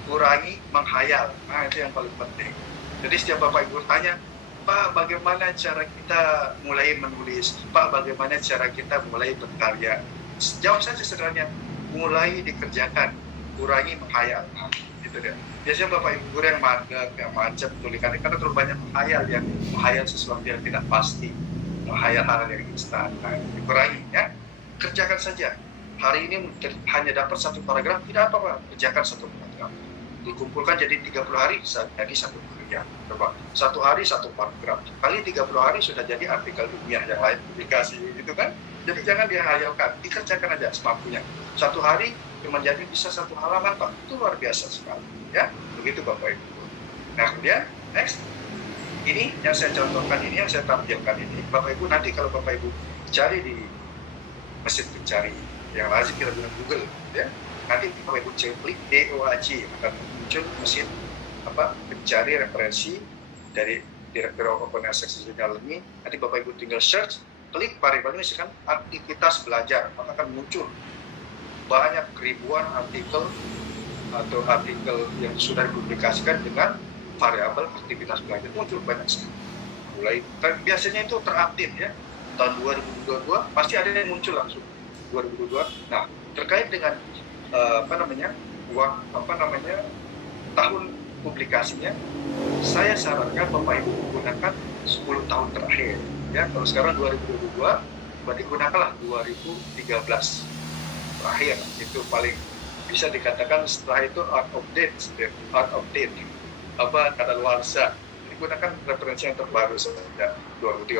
kurangi menghayal. Nah, itu yang paling penting. Jadi setiap Bapak Ibu tanya, Pak, bagaimana cara kita mulai menulis? Pak, bagaimana cara kita mulai berkarya? Jawab saja sederhana, mulai dikerjakan, kurangi menghayal. Nah, gitu deh. Biasanya Bapak Ibu guru yang mager, yang macet tulisannya karena terlalu banyak menghayal sesuatu yang tidak pasti, menghayal hal yang instan. Nah, dikurangi ya, kerjakan saja. Hari ini hanya dapat 1 paragraf, tidak apa-apa, kerjakan 1 paragraf. dikumpulkan jadi 30 hari jadi satu ilmiah. Coba, satu hari satu paragraf, kali 30 hari sudah jadi artikel ilmiah yang lain publikasi gitu kan. Jadi jangan dihayalkan, dikerjakan aja semampunya. Satu hari cuma jadi bisa satu halaman Pak, itu luar biasa sekali ya, begitu Bapak Ibu. Nah kemudian next, ini yang saya contohkan, ini yang saya tampilkan ini, Bapak Ibu nanti kalau Bapak Ibu cari di mesin pencari yang lazim kita gunakan Google ya, nanti Bapak Ibu klik DOAJ akan muncul mesin pencari referensi dari Director of Open Access Learning. Nanti Bapak Ibu tinggal search, klik variabel ini misalkan aktivitas belajar, maka akan muncul banyak ribuan artikel atau artikel yang sudah dipublikasikan dengan variabel aktivitas belajar, muncul banyak sekali. Mulai biasanya itu terupdate ya, tahun 2022 pasti ada yang muncul langsung 2022. Nah terkait dengan tahun publikasinya, saya sarankan Bapak Ibu menggunakan 10 tahun terakhir ya. Kalau sekarang 2022 berarti gunakanlah 2013 terakhir, itu paling bisa dikatakan. Setelah itu out of date kadaluarsa. Gunakan referensi yang terbaru saja, 2013,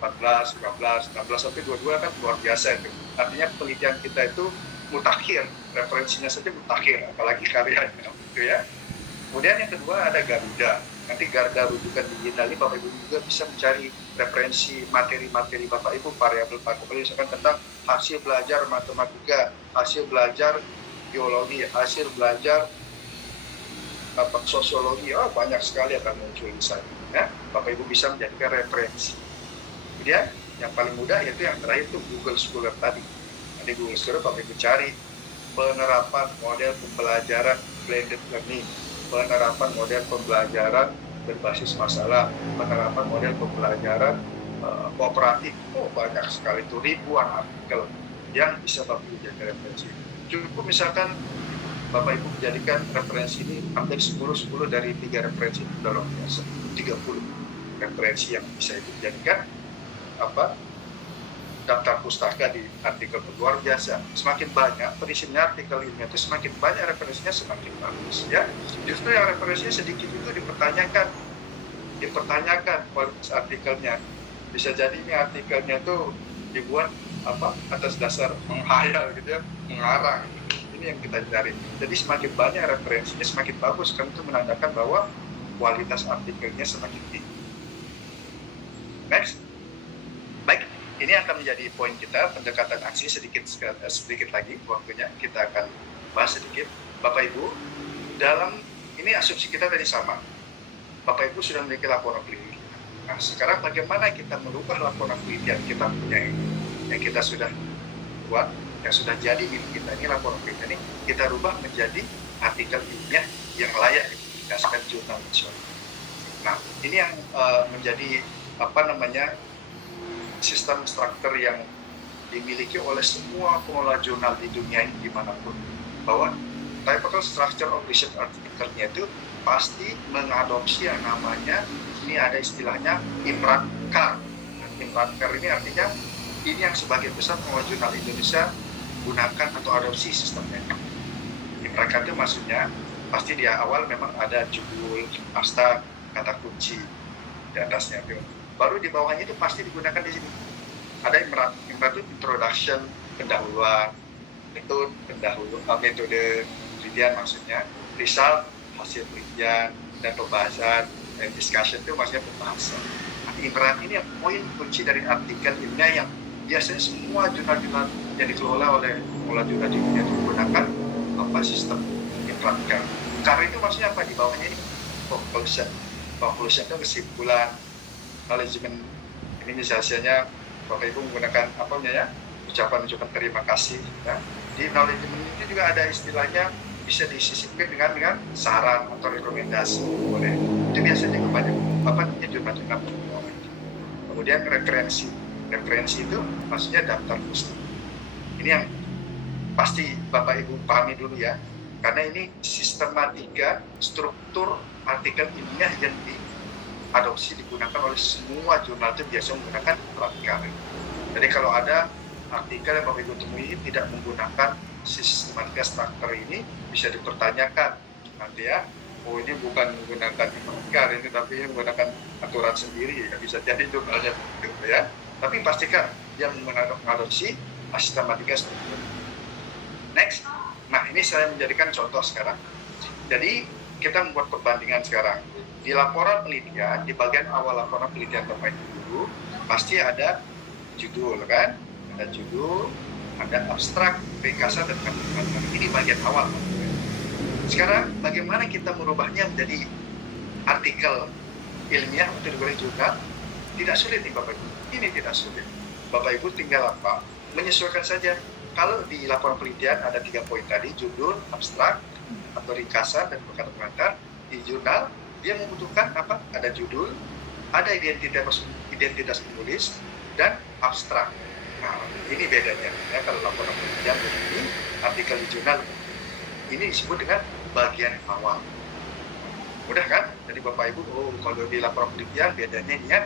14, 15, 16 sampai 22 kan luar biasa itu. Artinya penelitian kita itu mutakhir, referensinya saja mutakhir, apalagi karyanya gitu ya. Kemudian yang kedua ada Garuda. Nanti Garuda rujukan digital ini Bapak Ibu juga bisa mencari referensi materi-materi Bapak Ibu, variabel-variabel misalkan tentang hasil belajar matematika, hasil belajar biologi, hasil belajar sosiologi, banyak sekali akan muncul di sana ya. Bapak Ibu bisa menjadikan referensi. Kemudian yang paling mudah yaitu yang terakhir itu Google Scholar tadi. Nanti Google Scholar Bapak Ibu cari penerapan model pembelajaran blended learning, penerapan model pembelajaran berbasis masalah, penerapan model pembelajaran kooperatif. Banyak sekali itu, ribuan artikel yang bisa Bapak Ibu jadikan referensi. Cukup misalkan Bapak Ibu menjadikan referensi ini hampir 10 dari 3 referensi itu dalam biasa 30 referensi yang bisa itu dijadikan daftar pustaka di artikel luar biasa. Semakin banyak perisinnya artikel ilmiah itu, semakin banyak referensinya semakin bagus ya. Justru yang referensinya sedikit itu dipertanyakan kualitas artikelnya. Bisa jadi ini artikelnya itu dibuat atas dasar menghayal gitu ya, mengarang. Ini yang kita cari. Jadi semakin banyak referensinya semakin bagus, kan itu menandakan bahwa kualitas artikelnya semakin tinggi. Next, baik, ini akan menjadi poin kita, pendekatan aksi sedikit lagi waktunya kita akan bahas sedikit. Bapak Ibu, dalam ini asumsi kita tadi sama. Bapak Ibu sudah memiliki laporan penelitian. Nah, sekarang bagaimana kita merubah laporan penelitian kita punya ini, yang kita sudah buat, yang sudah jadi milik kita ini, laporan penelitian ini kita rubah menjadi artikel ilmiah yang layak dipublikasikan jurnal nasional. Nah, ini yang menjadi sistem struktur yang dimiliki oleh semua pengelola jurnal di dunia ini dimanapun, bahwa typical structure of research artikelnya itu pasti mengadopsi yang namanya, ini ada istilahnya IMRACAR. IMRACAR ini artinya ini yang sebagian besar pengelola jurnal Indonesia gunakan atau adopsi sistemnya. IMRACAR itu maksudnya pasti di awal memang ada judul, abstrak, kata kunci di atasnya itu. Baru di bawahnya itu pasti digunakan di sini. Ada IMRAC itu introduction, pendahuluan, metode penelitian maksudnya, result, hasil penelitian, dan pembahasan, dan discussion itu maksudnya pembahasan. Nah, IMRAC ini yang poin kunci dari artikel ilmiah yang biasanya semua jurnal-jurnal yang dikelola oleh pengelola jurnal di dunia menggunakan sistem IMRAC. CAR itu maksudnya apa? Di bawahnya ini conclusion itu kesimpulan, acknowledgement, ini misalnya Bapak Ibu menggunakan ucapan terima kasih ya. Di acknowledgement itu juga ada istilahnya, bisa disisipkan dengan saran atau rekomendasi boleh. Itu biasanya kebanyakan jurnal-jurnal. Kemudian referensi itu maksudnya daftar pustaka. Ini yang pasti Bapak Ibu pahami dulu ya, karena ini sistematika struktur artikel ilmiah yang diadopsi digunakan oleh semua jurnal itu biasa menggunakan IMRACAR. Jadi kalau ada artikel yang Bapak Ibu temui tidak menggunakan sistematika struktur ini, bisa dipertanyakan nanti ya. Oh ini bukan menggunakan imatikar ini, tapi menggunakan aturan sendiri, ya bisa jadi jurnalnya begitu ya. Tapi pastikan dia mengadopsi sistematika seperti itu. Next, nah ini saya menjadikan contoh sekarang. Jadi kita membuat perbandingan sekarang. Di laporan penelitian, di bagian awal laporan penelitian Bapak Ibu, pasti ada judul kan? Ada judul, ada abstrak, ringkasan, dan kata-kata. Ini bagian awal. Sekarang bagaimana kita merubahnya menjadi artikel ilmiah untuk diberi jurnal? Tidak sulit nih Bapak Ibu. Ini tidak sulit. Bapak Ibu tinggal apa? Menyesuaikan saja. Kalau di laporan penelitian ada 3 poin tadi, judul, abstrak, atau ringkasan, dan pengantar. Di jurnal dia membutuhkan apa? Ada judul, ada identitas penulis, dan abstrak. Nah, ini bedanya. Ya, kalau laporan penelitian begini, artikel di jurnal ini disebut dengan bagian awal. Mudah kan? Jadi Bapak Ibu, kalau di laporan penelitian bedanya ini ya,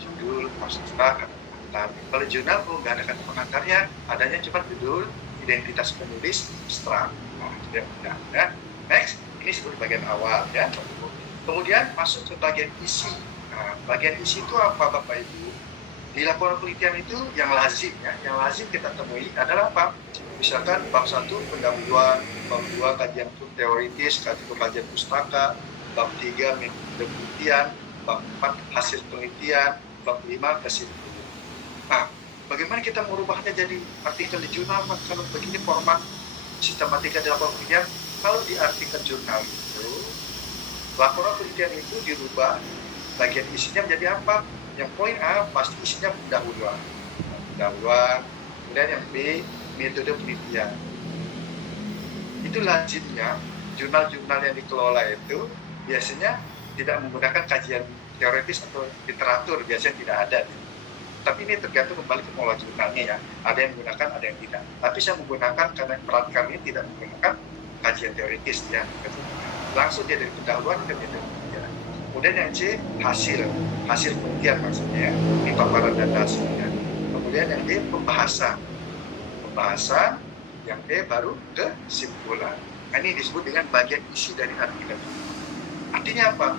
judul, abstrak, pengantar. Kalau jurnal nggak ada kata pengantarnya, adanya cuma judul, identitas penulis, abstrak. Nah, tidak mudah. Ya. Next, ini disebut bagian awal ya. Kemudian masuk ke bagian isi. Nah, bagian isi itu apa Bapak Ibu? Di laporan penelitian itu yang lazim ya, yang lazim kita temui adalah apa? Misalkan bab 1 pendahuluan, bab 2 kajian teoritis, kajian pustaka, bab 3 metode penelitian, bab 4 hasil penelitian, bab 5 kesimpulan. Nah, bagaimana kita merubahnya jadi artikel di jurnal? Kalau begini format sistematika di laporan penelitian, kalau di artikel jurnal itu, laporan penelitian itu dirubah, bagian isinya menjadi apa? Yang poin A pasti isinya pendahuluan, kemudian yang B metode penelitian. Itu lazimnya jurnal-jurnal yang dikelola itu biasanya tidak menggunakan kajian teoritis atau literatur, biasanya tidak ada. Tapi ini tergantung kembali ke pola jurnalnya ya. Ada yang menggunakan, ada yang tidak. Tapi saya menggunakan karena peran kami tidak menggunakan kajian teoritis ya. Langsung dia dari pendahuluan ke metode penelitian. Kemudian yang C hasil penelitian maksudnya, ini paparan data hasilnya. Kemudian yang D pembahasan, yang D baru kesimpulan. Nah, ini disebut dengan bagian isi dari artikel. Artinya apa?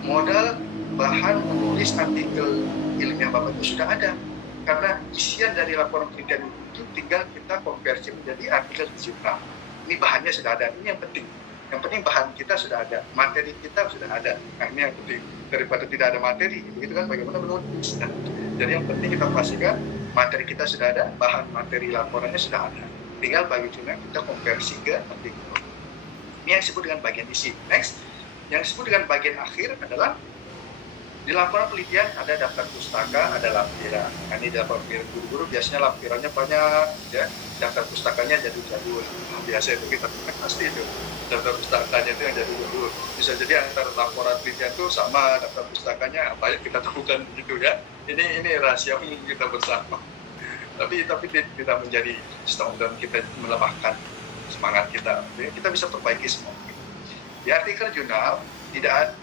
Modal bahan menulis artikel ilmiah Bapak itu sudah ada, karena isian dari laporan penelitian itu tinggal kita konversi menjadi artikel di jurnal. Ini bahannya sudah ada, ini yang penting. Yang penting bahan kita sudah ada, materi kita sudah ada. Nah ini yang penting, daripada tidak ada materi, begitu kan bagaimana menulis. Nah, jadi yang penting kita pastikan materi kita sudah ada, bahan materi laporannya sudah ada. Tinggal bagaimana kita konversi ke artikel. Ini yang disebut dengan bagian isi. Next, yang disebut dengan bagian akhir adalah di laporan penelitian ada daftar pustaka, ada lampiran. Nah, ini daftar guru-guru biasanya lampirannya banyak, ya. Daftar pustakanya jadul-jadul. Nah, biasa itu kita pasti itu. Daftar pustakanya itu yang jadul-jadul. Bisa jadi antara laporan penelitian itu sama daftar pustakanya apa yang kita temukan gitu ya. Ini rahasia umum kita bersama. Tapi tidak menjadi stop dan kita melemahkan semangat kita. Jadi kita bisa perbaiki semua. Di artikel jurnal tidak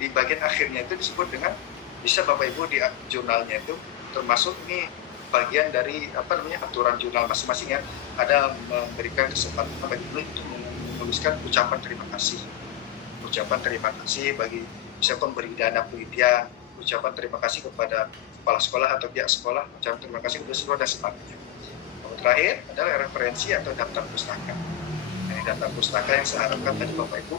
di bagian akhirnya itu disebut dengan, bisa Bapak Ibu di jurnalnya itu termasuk ini bagian dari aturan jurnal masing-masing ya, ada memberikan kesempatan bagi Ibu untuk menuliskan ucapan terima kasih bagi misalkan pemberi dana penelitian, ucapan terima kasih kepada kepala sekolah atau pihak sekolah, ucapan terima kasih kepada siswa dan sebagainya. Terakhir adalah referensi atau daftar pustaka. Ini daftar pustaka yang saya harapkan tadi Bapak Ibu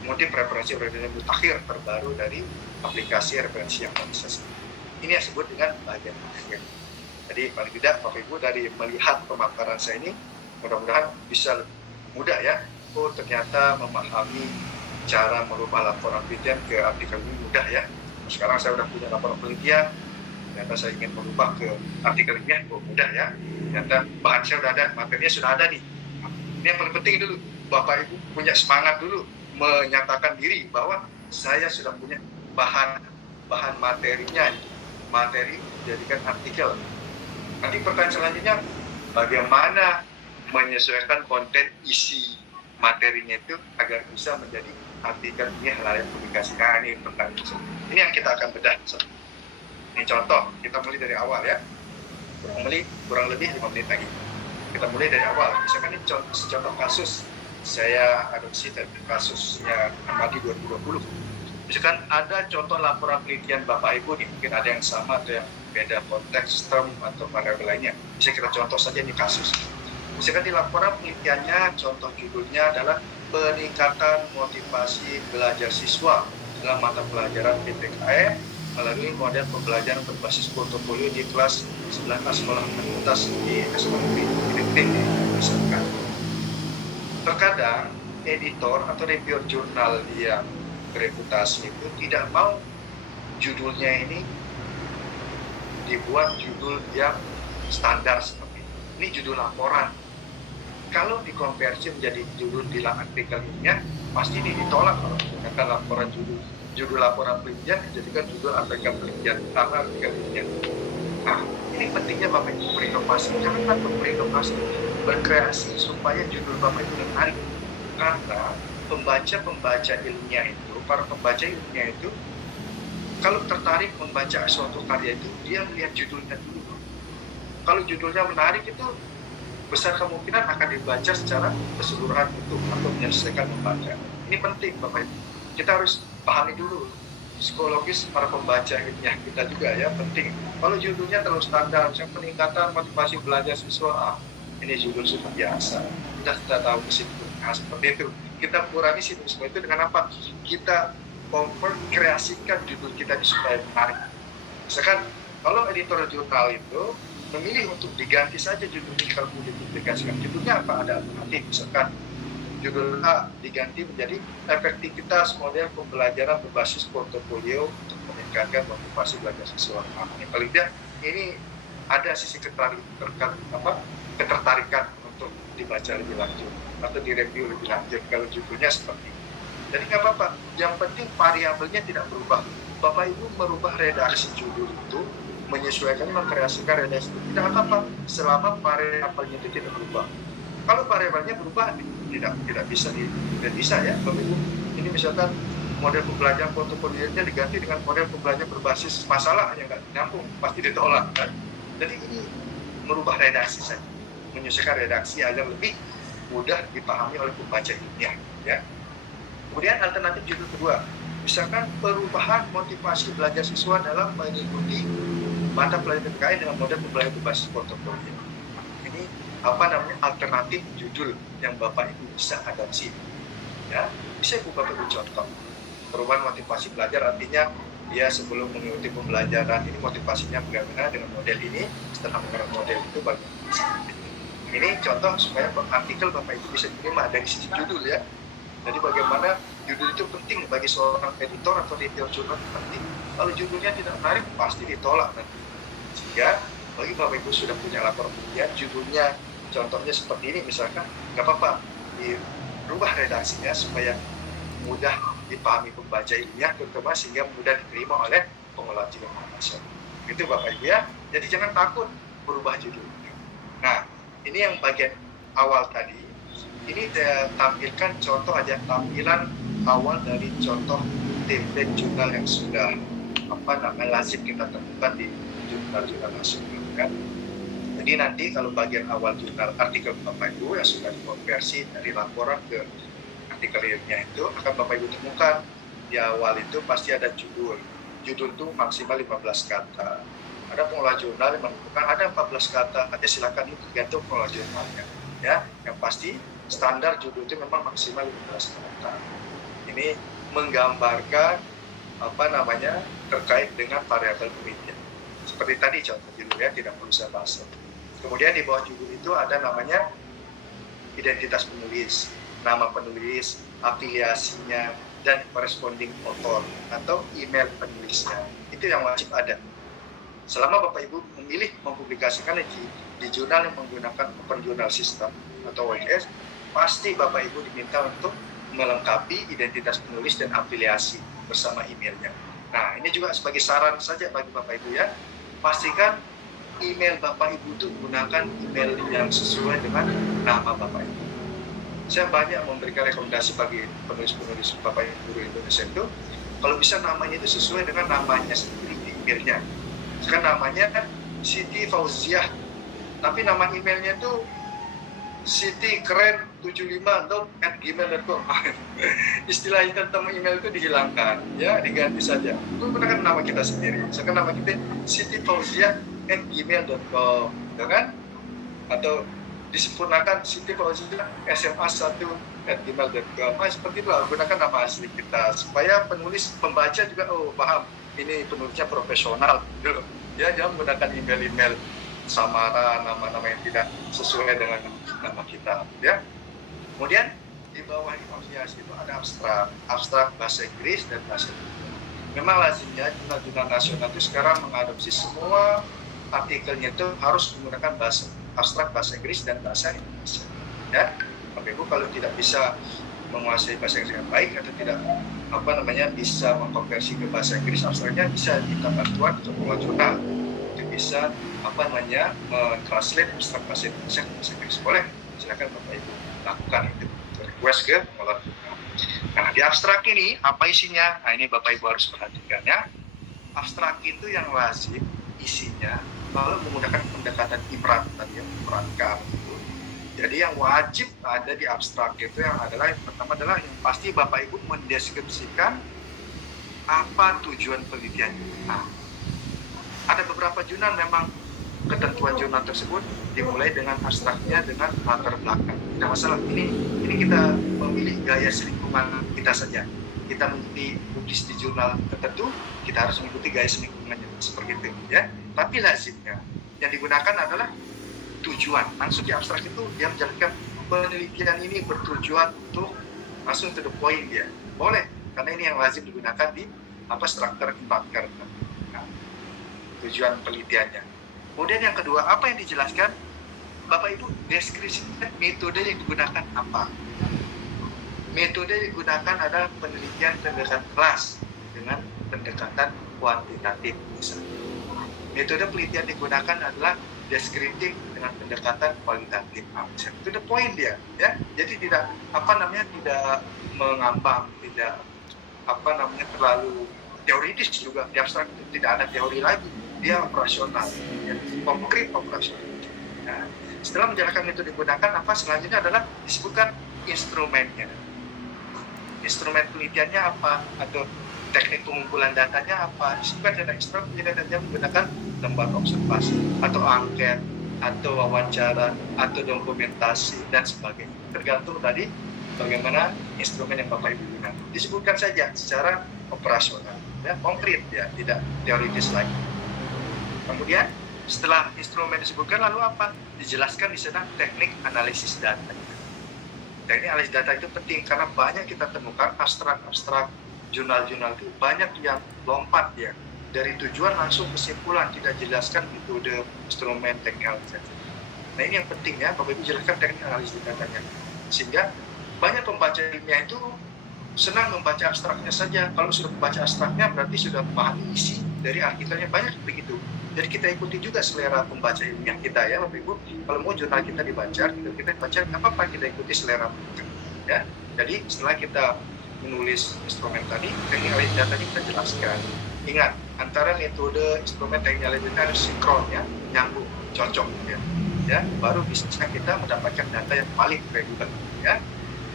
mengutip referensi mutakhir terbaru dari aplikasi referensi yang konsisten. Ini yang disebut dengan bagian akhir. Jadi paling tidak Bapak Ibu dari melihat pemaparan saya ini mudah-mudahan bisa mudah ya. Oh ternyata memahami cara merubah laporan penelitian ke artikel ini mudah ya. Sekarang saya sudah punya laporan penelitian, ternyata saya ingin merubah ke artikel ini, mudah ya. Ternyata bahan saya sudah ada, materinya sudah ada nih. Ini yang paling penting dulu, Bapak Ibu punya semangat dulu menyatakan diri bahwa saya sudah punya bahan materinya, materi dijadikan artikel. Nanti pertanyaan selanjutnya, bagaimana menyesuaikan konten isi materinya itu agar bisa menjadi artikel ini layak publikasi. Nah ini pertanyaan. Ini yang kita akan bedah. Ini contoh, kita mulai dari awal ya. Kurang lebih 5 menit lagi. Kita mulai dari awal. Misalkan ini contoh kasus saya adopsi dari kasusnya Amadi 2020. Misalkan ada contoh laporan penelitian Bapak Ibu nih, mungkin ada yang sama atau yang beda konteks, term, atau variabel lainnya. Bisa kita contoh saja ini kasus. Misalkan di laporan penelitiannya, contoh judulnya adalah peningkatan motivasi belajar siswa dalam mata pelajaran PPKN melalui model pembelajaran berbasis portofolio di kelas 9A sekolah menengah di SMK misalkan. Terkadang editor atau reviewer jurnal yang bereputasi itu tidak mau judulnya ini dibuat judul yang standar seperti ini. Ini judul laporan. Kalau dikonversi menjadi judul di artikel ilmiah, pasti ini ditolak kalau menggunakan laporan judul laporan penelitian dijadikan judul artikel penelitian karena artikel ilmiah. Nah, ini pentingnya Bapak Ibu berinovasi. Jangan berinovasi, berkreasi supaya judul Bapak Ibu menarik. Karena pembaca ilmiah itu, para pembaca ilmiah itu, kalau tertarik membaca suatu karya itu, dia melihat judulnya dulu. Kalau judulnya menarik itu, besar kemungkinan akan dibaca secara keseluruhan itu atau menyelesaikan membaca. Ini penting Bapak Ibu. Kita harus pahami dulu psikologis para pembaca ilmiah kita juga ya, penting. Kalau judulnya terlalu standar, yang peningkatan motivasi belajar siswa, ini judul sudah biasa. Kita tahu ke situ. Nah, seperti itu. Kita kurangi sinisme itu dengan apa? Kita kreasikan judul kita ini supaya menarik. Misalkan kalau editor jurnal itu memilih untuk diganti saja judul ini kalau mau dipublikasikan. Judulnya apa? Ada alternatif. Misalkan judul A diganti menjadi efektivitas model pembelajaran berbasis portofolio untuk meningkatkan motivasi belajar siswa. Paling tidak ini ada sisi ketertarikan untuk dibaca lebih lanjut atau direview lebih lanjut kalau judulnya seperti ini. Jadi nggak apa-apa. Yang penting variabelnya tidak berubah. Bapak Ibu merubah redaksi judul itu, menyesuaikan, mengkreasikan redaksi itu tidak apa-apa selama variabelnya itu tidak berubah. Kalau variabelnya berubah tidak bisa ya Bapak Ibu. Ini misalkan model pembelajaran portofolionya diganti dengan model pembelajaran berbasis masalah yang nggak nyambung, pasti ditolak kan. Jadi ini merubah redaksi saja, menyesuaikan redaksi agar lebih mudah dipahami oleh pembaca ilmiah ya. Kemudian alternatif judul kedua, misalkan perubahan motivasi belajar siswa dalam mengikuti mata pelajaran PPKN dengan model pembelajaran berbasis portofolio. Ini alternatif judul yang Bapak Ibu bisa adopsi. Ya, bisa Bapak Ibu contoh. Perubahan motivasi belajar artinya dia sebelum mengikuti pembelajaran ini motivasinya bagaimana dengan model ini, setelah menggunakan model itu bagaimana. Ini contoh supaya artikel Bapak Ibu bisa diterima dari sisi judul ya. Jadi bagaimana judul itu penting bagi seorang editor atau reviewer jurnal penting. Kalau judulnya tidak menarik pasti ditolak nanti. Sehingga bagi Bapak Ibu sudah punya laporan penelitian, judulnya contohnya seperti ini misalkan, nggak apa-apa dirubah redaksinya supaya mudah dipahami pembaca ilmiah terutama sehingga mudah diterima oleh pengelola jurnal nasional. Itu Bapak Ibu ya. Jadi jangan takut berubah judul. Nah, ini yang bagian awal tadi. Ini saya tampilkan contoh aja, tampilan awal dari contoh template jurnal yang sudah lazim kita temukan di jurnal-jurnal nasional kan. Jadi nanti kalau bagian awal jurnal artikel Bapak Ibu yang sudah dikonversi dari laporan ke artikel ilmiah itu akan Bapak Ibu temukan di awal itu pasti ada judul. Judul itu maksimal 15 kata. Ada pengelola jurnal yang menemukan ada 14 kata, aja silakan itu tergantung pengelola jurnalnya. Ya, yang pasti standar judul itu memang maksimal 15 kata. Ini menggambarkan terkait dengan variabel penelitian. Seperti tadi contoh judulnya tidak perlu saya bahas. Kemudian di bawah judul itu ada namanya identitas penulis, nama penulis, afiliasinya, dan corresponding author atau email penulisnya. Itu yang wajib ada. Selama Bapak Ibu memilih mempublikasikan di jurnal yang menggunakan Open Journal System atau OJS, pasti Bapak Ibu diminta untuk melengkapi identitas penulis dan afiliasi bersama emailnya. Nah, ini juga sebagai saran saja bagi Bapak Ibu ya, pastikan email Bapak Ibu itu gunakan email yang sesuai dengan nama Bapak Ibu. Saya banyak memberikan rekomendasi bagi penulis-penulis Bapak Ibu guru Indonesia itu, kalau bisa namanya itu sesuai dengan namanya sendiri di emailnya. Sekarang namanya kan Siti Fauziah, tapi nama emailnya itu Siti Keren 75.gmail.com. Istilah tentang email itu dihilangkan, ya, diganti saja. Menggunakan nama kita sendiri. Misalkan nama kita sitifauzia@gmail.com, ya kan? Atau disempurnakan sitifauzia@sma1@gmail.com. Seperti itu, gunakan nama asli kita supaya pembaca juga paham ini penulisnya profesional, gitu. Ya, jangan menggunakan email-email samaran, nama-nama yang tidak sesuai dengan nama kita, ya. Kemudian di bawah asosiasi itu ada abstrak bahasa Inggris dan bahasa Indonesia. Memang lazimnya jurnal-jurnal nasional itu sekarang mengadopsi semua artikelnya itu harus menggunakan abstrak bahasa Inggris dan bahasa Indonesia. Ya, Bapak Ibu kalau tidak bisa menguasai bahasa Inggris yang baik atau tidak bisa mengkonversi ke bahasa Inggris, abstraknya bisa minta bantuan untuk membuat jurnal. Itu bisa mentranslate abstrak bahasa Indonesia ke bahasa Inggris. Boleh, silakan Bapak Ibu lakukan itu, request ke pengelola jurnal. Nah, di abstrak ini apa isinya? Nah, ini Bapak Ibu harus perhatikan, ya. Abstrak itu yang lazim isinya kalau menggunakan pendekatan ibrat tadi, ibaratkan itu. Jadi yang wajib ada di abstrak itu yang pertama adalah yang pasti Bapak Ibu mendeskripsikan apa tujuan penelitiannya. Nah, ada beberapa jurnal memang ketentuan jurnal tersebut dimulai dengan abstraknya dengan latar belakang. Tidak masalah, ini kita memilih gaya selingkungan kita saja. Kita mengikuti publis di jurnal tertentu, kita harus mengikuti gaya selingkungannya seperti itu, ya. Tapi lazimnya yang digunakan adalah tujuan. Langsung di abstrak itu dia menjelaskan penelitian ini bertujuan untuk langsung to the point dia. Boleh, karena ini yang lazim digunakan di struktur impact. Nah, tujuan penelitiannya. Kemudian yang kedua, apa yang dijelaskan? Bapak Ibu deskripsi metode yang digunakan apa? Metode yang digunakan adalah penelitian pendekatan kelas dengan pendekatan kuantitatif misalnya. Metode penelitian digunakan adalah deskriptif dengan pendekatan kualitatif. Itu the point dia, ya. Jadi tidak tidak mengambang, tidak terlalu teoritis juga. Di abstrak tidak ada teori lagi. Dia operasional, ya, konkret operasional. Nah, setelah menjalankan itu digunakan, selanjutnya adalah disebutkan instrumennya. Instrumen penelitiannya apa, atau teknik pengumpulan datanya apa. Disebutkan ada instrumen penelitiannya menggunakan lembar observasi, atau angket, atau wawancara, atau dokumentasi, dan sebagainya. Tergantung tadi bagaimana instrumen yang Bapak Ibu gunakan. Disebutkan saja secara operasional, ya, konkret, ya, tidak teoritis lagi. Kemudian setelah instrumen disebutkan, lalu apa? Dijelaskan di sana teknik analisis data. Teknik analisis data itu penting karena banyak kita temukan abstrak jurnal-jurnal itu banyak yang lompat ya dari tujuan langsung kesimpulan, tidak jelaskan metode, instrumen, teknik analisis. Nah, ini yang penting ya, Bapak Ibu jelaskan teknik analisis datanya. Sehingga banyak pembaca ilmiah itu senang membaca abstraknya saja. Kalau sudah membaca abstraknya berarti sudah paham isi dari artikelnya, banyak begitu. Jadi kita ikuti juga selera pembaca ilmiah kita ya Bapak Ibu. Kalau mau jurnal kita dibaca, kita baca, nggak apa-apa, kita ikuti selera mereka. Ya. Jadi setelah kita menulis instrumen tadi, teknik analisis datanya kita jelaskan. Ingat, antara metode instrumen teknik analisis data harus sinkron ya, nyambung, cocok ya. Ya, baru bisa kita mendapatkan data yang paling reguler ya.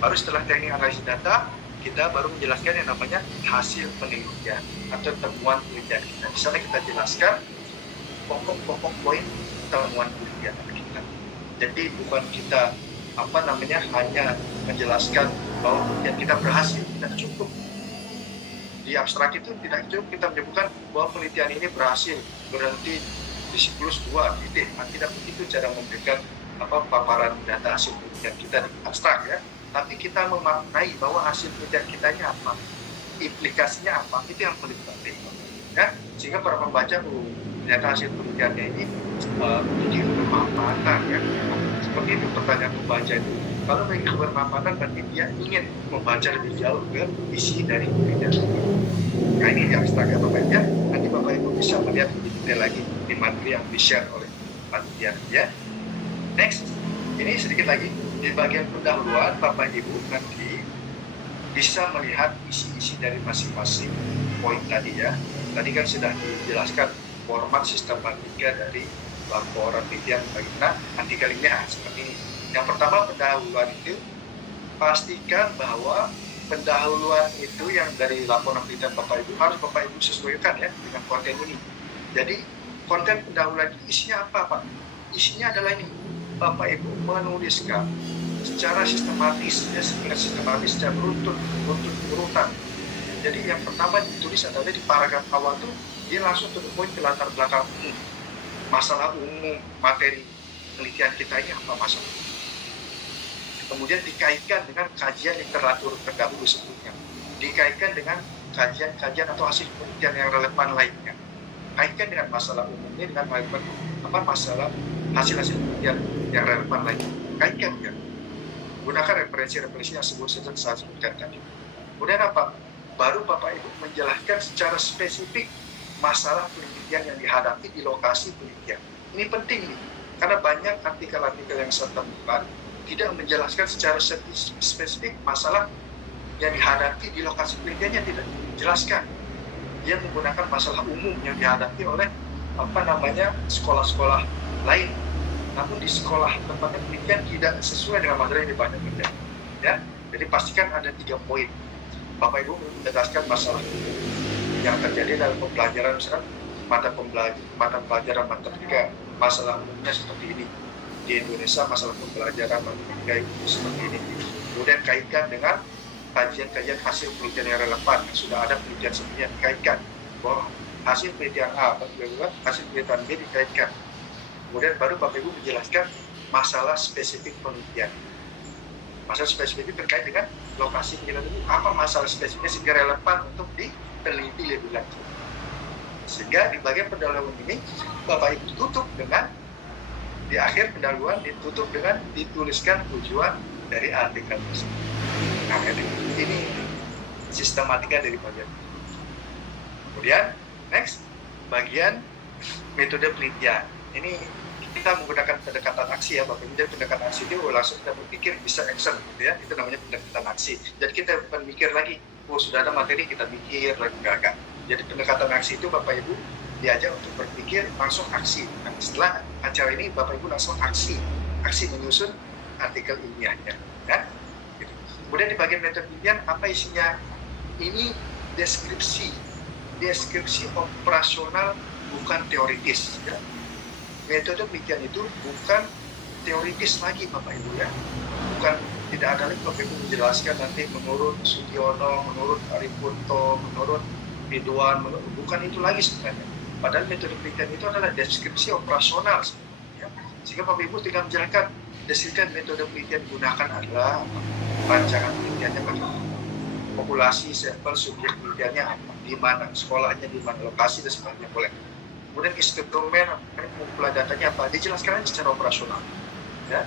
Baru setelah teknik analisis data, kita baru menjelaskan yang namanya hasil penelitian atau temuan penelitian kita. Di sana kita jelaskan pokok-pokok poin temuan penelitian kita. Jadi bukan kita hanya menjelaskan bahwa penelitian kita berhasil, tidak cukup. Di abstrak itu tidak cukup kita menyebutkan bahwa penelitian ini berhasil, berhenti di siklus 2 titik. Tidak begitu cara memberikan paparan data hasil penelitian kita di abstrak ya. Tapi kita memaknai bahwa hasil penelitian kitanya apa, implikasinya apa, itu yang paling penting ya. Sehingga para pembaca ternyata hasil penelitiannya ini jadi bermanfaat ya. Seperti itu pertanyaan pembaca itu. Kalau mereka bermanfaat berarti dia ingin membaca lebih jauh ke isi dari penelitian. Nah, ini di abstrak ya Bapak Ibu ya. Nanti Bapak Ibu bisa melihat lebih detail lagi di materi yang di-share oleh panitia ya. Next, ini sedikit lagi di bagian pendahuluan Bapak Ibu nanti bisa melihat isi-isi dari masing-masing poin tadi ya. Tadi kan sudah dijelaskan format sistematika dari laporan penelitian bagaimana artikel ilmiah seperti ini. Yang pertama pendahuluan itu pastikan bahwa pendahuluan itu yang dari laporan penelitian Bapak Ibu harus Bapak Ibu sesuaikan ya dengan konten ini. Jadi konten pendahuluan itu isinya apa Pak? Isinya adalah ini, Bapak Ibu menuliskan secara sistematis, ya sistematis secara berurutan. Jadi yang pertama ditulis adalah di paragraf awal tuh dia langsung to the point ke latar belakang umum, masalah umum materi penelitian kita ini apa masalah. Kemudian dikaitkan dengan kajian literatur terdahulu sebelumnya, dikaitkan dengan kajian atau hasil penelitian yang relevan lainnya, kaitkan dengan masalah umumnya dengan masalah hasil penelitian yang relevan lainnya, kaitkan ya. Gunakan referensi-referensi yang saya sebutkan tadi. Kemudian apa? Baru Bapak Ibu menjelaskan secara spesifik masalah penelitian yang dihadapi di lokasi penelitian. Ini penting nih, karena banyak artikel-artikel yang saya temukan tidak menjelaskan secara spesifik masalah yang dihadapi di lokasi penelitiannya, tidak dijelaskan. Dia menggunakan masalah umum yang dihadapi oleh sekolah-sekolah lain. Namun di sekolah tempatnya penelitian tidak sesuai dengan materi yang dibaca penelitian. Ya, jadi pastikan ada 3 poin. Bapak Ibu menjelaskan masalah yang terjadi dalam pembelajaran, misalkan mata pelajaran matematika, masalah umumnya seperti ini. Di Indonesia masalah pembelajaran matematika itu seperti ini. Kemudian kaitkan dengan kajian-kajian hasil penelitian yang relevan. Sudah ada penelitian sebelumnya, dikaitkan bahwa hasil penelitian A atau hasil penelitian B dikaitkan. Kemudian baru Bapak Ibu menjelaskan masalah spesifik penelitian. Masalah spesifik itu terkait dengan lokasi penelitian itu, apa masalah spesifiknya sehingga relevan untuk diteliti lebih lanjut. Sehingga di bagian pendahuluan ini Bapak Ibu tutup dengan, di akhir pendahuluan ditutup dengan dituliskan tujuan dari artikel tersebut. Nah, ini sistematika dari bagian. Kemudian next, bagian metode penelitian. Ini kita menggunakan pendekatan aksi ya Bapak Ibu. Jadi pendekatan aksi itu langsung kita berpikir bisa action gitu ya. Itu namanya pendekatan aksi. Jadi kita bukan mikir lagi, sudah ada materi kita mikir lagi, enggak. Jadi pendekatan aksi itu Bapak Ibu diajak untuk berpikir langsung aksi. Nah, setelah acara ini Bapak Ibu langsung aksi menyusun artikel ilmiahnya ya. Gitu. Kemudian di bagian metode penelitian apa isinya? Ini deskripsi operasional bukan teoritis ya. Metode penelitian itu bukan teoritis lagi Bapak Ibu ya. Bukan, tidak ada lagi Bapak Ibu menjelaskan nanti menurut Sugiono, menurut Aripunto, menurut Ridwan, bukan itu lagi sebenarnya. Padahal metode penelitian itu adalah deskripsi operasional sebenarnya. Sehingga Bapak Ibu tinggal menjelaskan, deskripsikan metode penelitian digunakan adalah rancangan penelitiannya bagaimana, populasi, sampel, subjek penelitiannya apa, di mana, sekolahnya di mana, lokasi dan sebagainya boleh. Kemudian instrumen pengumpulan datanya apa, dijelaskan secara operasional ya.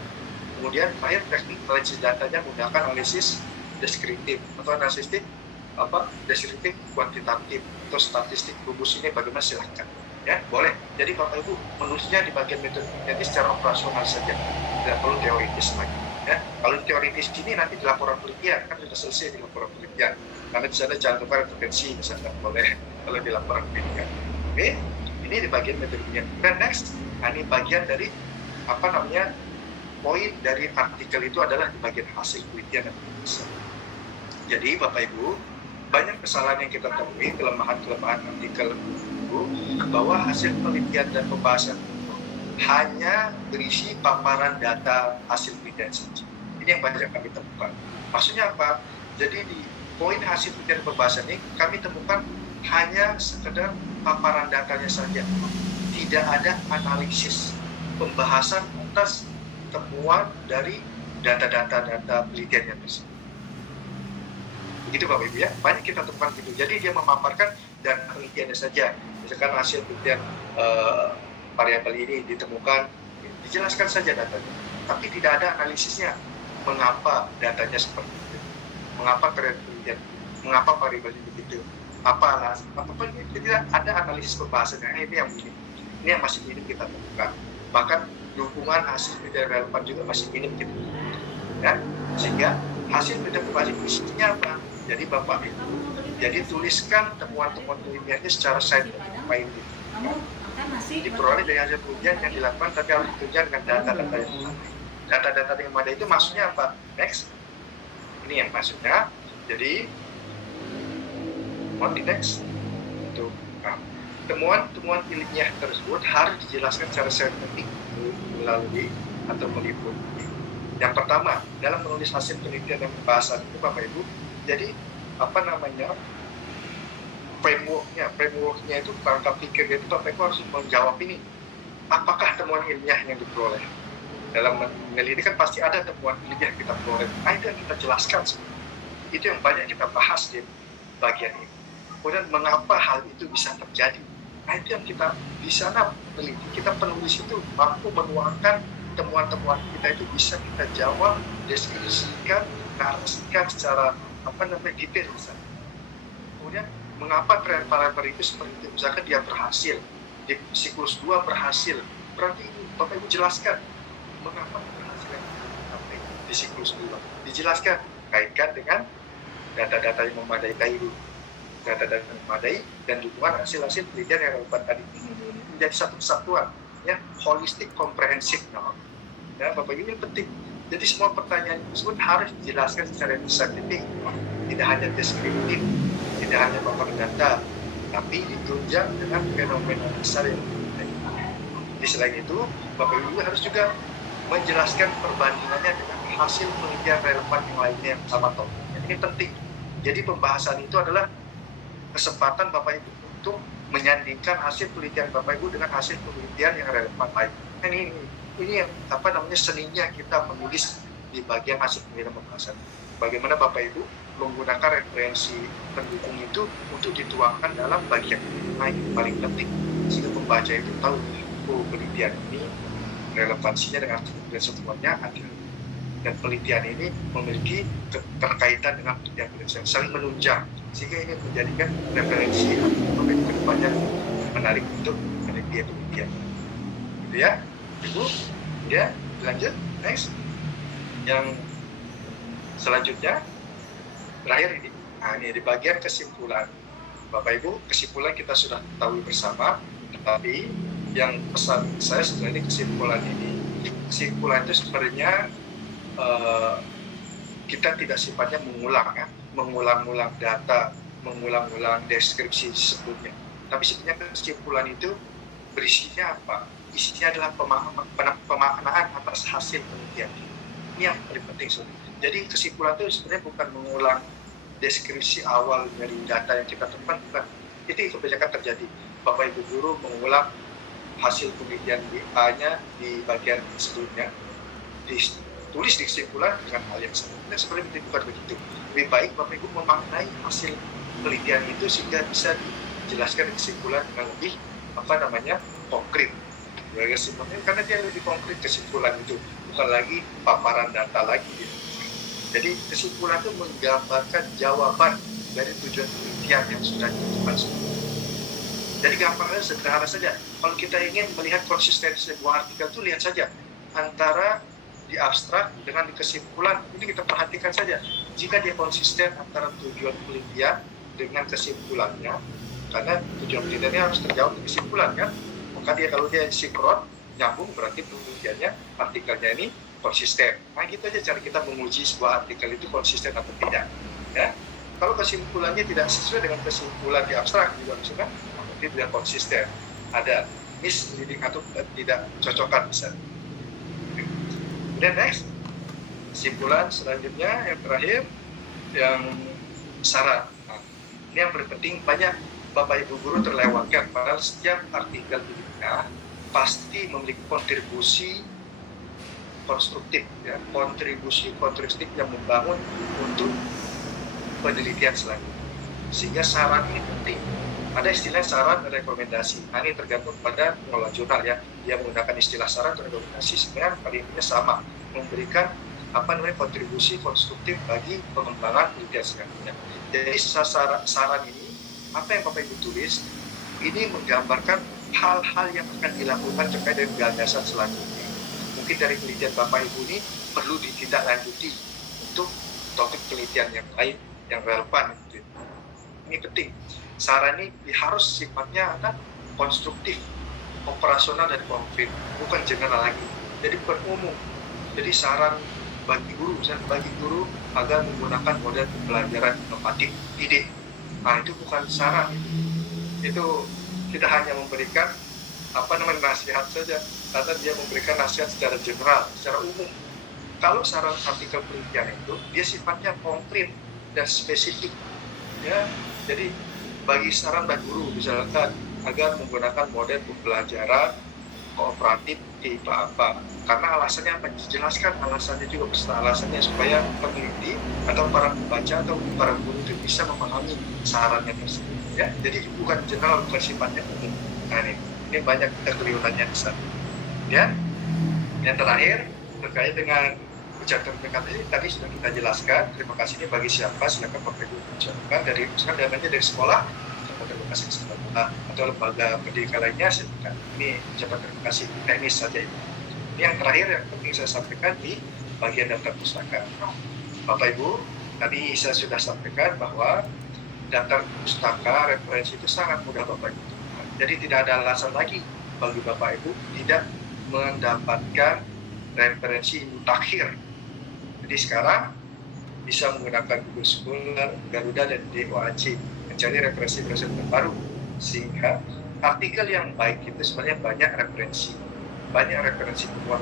Kemudian terakhir teknik analisis datanya menggunakan analisis deskriptif atau analisis deskriptif kuantitatif atau statistik. rumus ini bagaimana silahkan ya, boleh. Jadi Bapak Ibu menulisnya di bagian metode ini secara operasional saja, tidak perlu teoritis lagi ya. Kalau teoritis ini nanti di laporan penelitian kan sudah selesai di laporan penelitian, karena di sana cantumkan referensi misalnya, boleh kalau di laporan penelitian. Oke, ini di bagian metodenya. Dan next, ini bagian dari poin dari artikel itu adalah di bagian hasil penelitian dan penelitian. Jadi Bapak Ibu, banyak kesalahan yang kita temui, kelemahan artikel itu, bahwa hasil penelitian dan pembahasan hanya berisi paparan data hasil penelitian saja. Ini yang banyak kami temukan. Maksudnya apa? Jadi di poin hasil penelitian dan pembahasan ini kami temukan hanya sekedar paparan datanya saja, tidak ada analisis pembahasan atas temuan dari data penelitiannya tersebut. Begitu Bapak Ibu ya, banyak kita temukan gitu. Jadi dia memaparkan data penelitiannya saja, misalkan hasil penelitian variabel ini ditemukan, dijelaskan saja datanya, tapi tidak ada analisisnya mengapa datanya seperti itu, mengapa penelitian, mengapa variabel ini begitu. Apapun tidak ada analisis pembahasannya. Ini yang masih minim kita temukan. Bahkan dukungan hasil penelitian relevan juga masih minim kita temukan ya. Sehingga hasil penelitian pembahasan isinya apa? Jadi Bapak Ibu, jadi tuliskan temuan-temuan ilmiahnya secara scientific, diperoleh dari hasil penelitian yang dilakukan, tapi harus ditunjukkan dengan data-data yang memadai. Data-data yang memadai itu maksudnya apa? Next, Ini yang maksudnya. Jadi on the next itu temuan ilmiah tersebut harus dijelaskan secara saintifik melalui atau meliputi. Yang pertama, dalam menulis hasil penelitian dan pembahasan itu Bapak Ibu, jadi frameworknya itu langkah pikirnya itu Bapak Ibu harus menjawab ini. Apakah temuan ilmiah yang diperoleh? Dalam meneliti kan pasti ada temuan ilmiah yang kita peroleh. Itu yang kita jelaskan. Itu yang banyak kita bahas di bagian ini. Kemudian mengapa hal itu bisa terjadi? Itu yang kita di sana meneliti. Kita penulis itu mampu menuangkan temuan-temuan kita itu bisa kita jawab, deskripsikan, narasikan secara detail misalnya. Kemudian mengapa parameter itu seperti itu? Misalkan dia berhasil di siklus 2 berhasil, berarti Bapak Ibu jelaskan mengapa keberhasilan di siklus 2. Dijelaskan, kaitkan dengan data-data yang memadai data-data yang memadai dan dukungan hasil-hasil penelitian yang relevan tadi. Ini menjadi satu kesatuan, ya, holistik, komprehensif. Ya, Bapak Ibu, ini penting. Jadi semua pertanyaan tersebut harus dijelaskan secara saintifik, tidak hanya deskriptif, tidak hanya paparan data, tapi ditunjang dengan fenomena besar yang penting. Di selain itu, Bapak Ibu harus juga menjelaskan perbandingannya dengan hasil penelitian relevan yang lainnya yang sama topiknya. Ini penting. Jadi pembahasan itu adalah kesempatan Bapak Ibu untuk menyandingkan hasil penelitian Bapak Ibu dengan hasil penelitian yang relevan lain. Ini yang seninya kita menulis di bagian hasil penelitian pembahasan. Bagaimana Bapak Ibu menggunakan referensi pendukung itu untuk dituangkan dalam bagian lain paling penting, sehingga pembaca itu tahu penelitian ini relevansinya dengan semuanya ada, dan penelitian ini memiliki keterkaitan dengan penelitian saling menunjang, sehingga ini menjadikan referensi atau kedepannya menarik untuk penelitian. Gitu ya, Ibu. Ya, lanjut, next. Yang selanjutnya, terakhir ini. Nah, ini di bagian kesimpulan. Bapak Ibu, kesimpulan kita sudah tahu bersama, tetapi yang pesan saya sebenarnya kesimpulan ini. Kesimpulan itu sebenarnya kita tidak sifatnya mengulang-ulang data, mengulang-ulang deskripsi sebelumnya. Tapi sebenarnya kesimpulan itu berisinya apa? Isinya adalah pemaknaan atas hasil penelitian. Ini yang paling penting sebenarnya. Jadi kesimpulan itu sebenarnya bukan mengulang deskripsi awal dari data yang kita temukan, bukan. Itu kebanyakan terjadi. Bapak Ibu guru mengulang hasil penelitian A-nya di bagian sebelumnya, ditulis di kesimpulan dengan hal yang sama. Sebenarnya bukan begitu. Lebih baik Bapak Ibu memaknai hasil penelitian itu sehingga bisa dijelaskan di kesimpulan dengan lebih konkret. Karena dia lebih konkret kesimpulan itu, bukan lagi paparan data lagi. Jadi kesimpulan itu menggambarkan jawaban dari tujuan penelitian yang sudah ditentukan sebelumnya. Jadi gampangnya sederhana saja. Kalau kita ingin melihat konsistensi sebuah artikel itu, lihat saja antara di abstrak dengan di kesimpulan. Ini kita perhatikan saja. Jika dia konsisten antara tujuan penelitian dengan kesimpulannya, karena tujuan penelitiannya harus terjawab di kesimpulannya, maka kalau dia sinkron, nyambung, berarti penelitiannya, artikelnya ini konsisten. Nah, gitu aja cara kita menguji sebuah artikel itu konsisten atau tidak. Ya. Kalau kesimpulannya tidak sesuai dengan kesimpulan di abstrak, juga misalnya, berarti tidak konsisten. Ada misleading atau tidak cocokan misalnya. Kemudian next, kesimpulan selanjutnya yang terakhir, yang saran. Nah, ini yang paling penting, banyak Bapak Ibu guru terlewatkan, padahal setiap artikel kita pasti memiliki kontribusi konstruktif, ya, kontribusi yang membangun untuk penelitian selanjutnya. Sehingga saran ini penting. Ada istilah saran dan rekomendasi. Nah, ini tergantung pada pengelola jurnal, ya. Dia menggunakan istilah saran dan rekomendasi, sebenarnya pada intinya sama, memberikan kontribusi konstruktif bagi pengembangan penelitian selanjutnya. Jadi saran ini, apa yang Bapak Ibu tulis, ini menggambarkan hal-hal yang akan dilakukan terkait dengan gagasan selanjutnya. Mungkin dari penelitian Bapak Ibu ini perlu ditindaklanjuti untuk topik penelitian yang lain yang relevan. Ini penting. Saran ini harus sifatnya konstruktif, operasional dan konkret, bukan general lagi. Jadi bukan umum. Jadi saran bagi guru, misalnya bagi guru agar menggunakan model pembelajaran inovatif ide. Nah, itu bukan saran, itu kita hanya memberikan nasihat saja, karena dia memberikan nasihat secara general, secara umum. Kalau saran artikel penelitian itu dia sifatnya konkret dan spesifik, ya. Jadi bagi saran bagi guru misalkan agar menggunakan model pembelajaran kooperatif tipe apa, karena alasannya apa, dijelaskan alasannya juga beserta alasannya supaya peneliti atau para pembaca atau para guru itu bisa memahami sarannya tersebut, ya. Jadi bukan general, bukan sifatnya umum. Nah, ini banyak kekeliruannya di sana, ya. Yang terakhir terkait dengan ucapan terima kasih tadi sudah kita jelaskan. Terima kasih ini bagi siapa, silakan Bapak Ibu ucapkan dari misalkan dananya dari sekolah, terima kasih sekolah atau lembaga pendidikan lainnya, silakan. Ini ucapan terima kasih teknis saja. Ini yang terakhir yang penting saya sampaikan di bagian daftar pustaka. Bapak Ibu, tadi saya sudah sampaikan bahwa daftar pustaka referensi itu sangat mudah Bapak Ibu. Jadi tidak ada alasan lagi bagi Bapak Ibu tidak mendapatkan referensi mutakhir. Jadi sekarang bisa menggunakan Google Scholar, Garuda, dan DOAJ mencari referensi-referensi terbaru, sehingga artikel yang baik itu sebenarnya banyak referensi luar.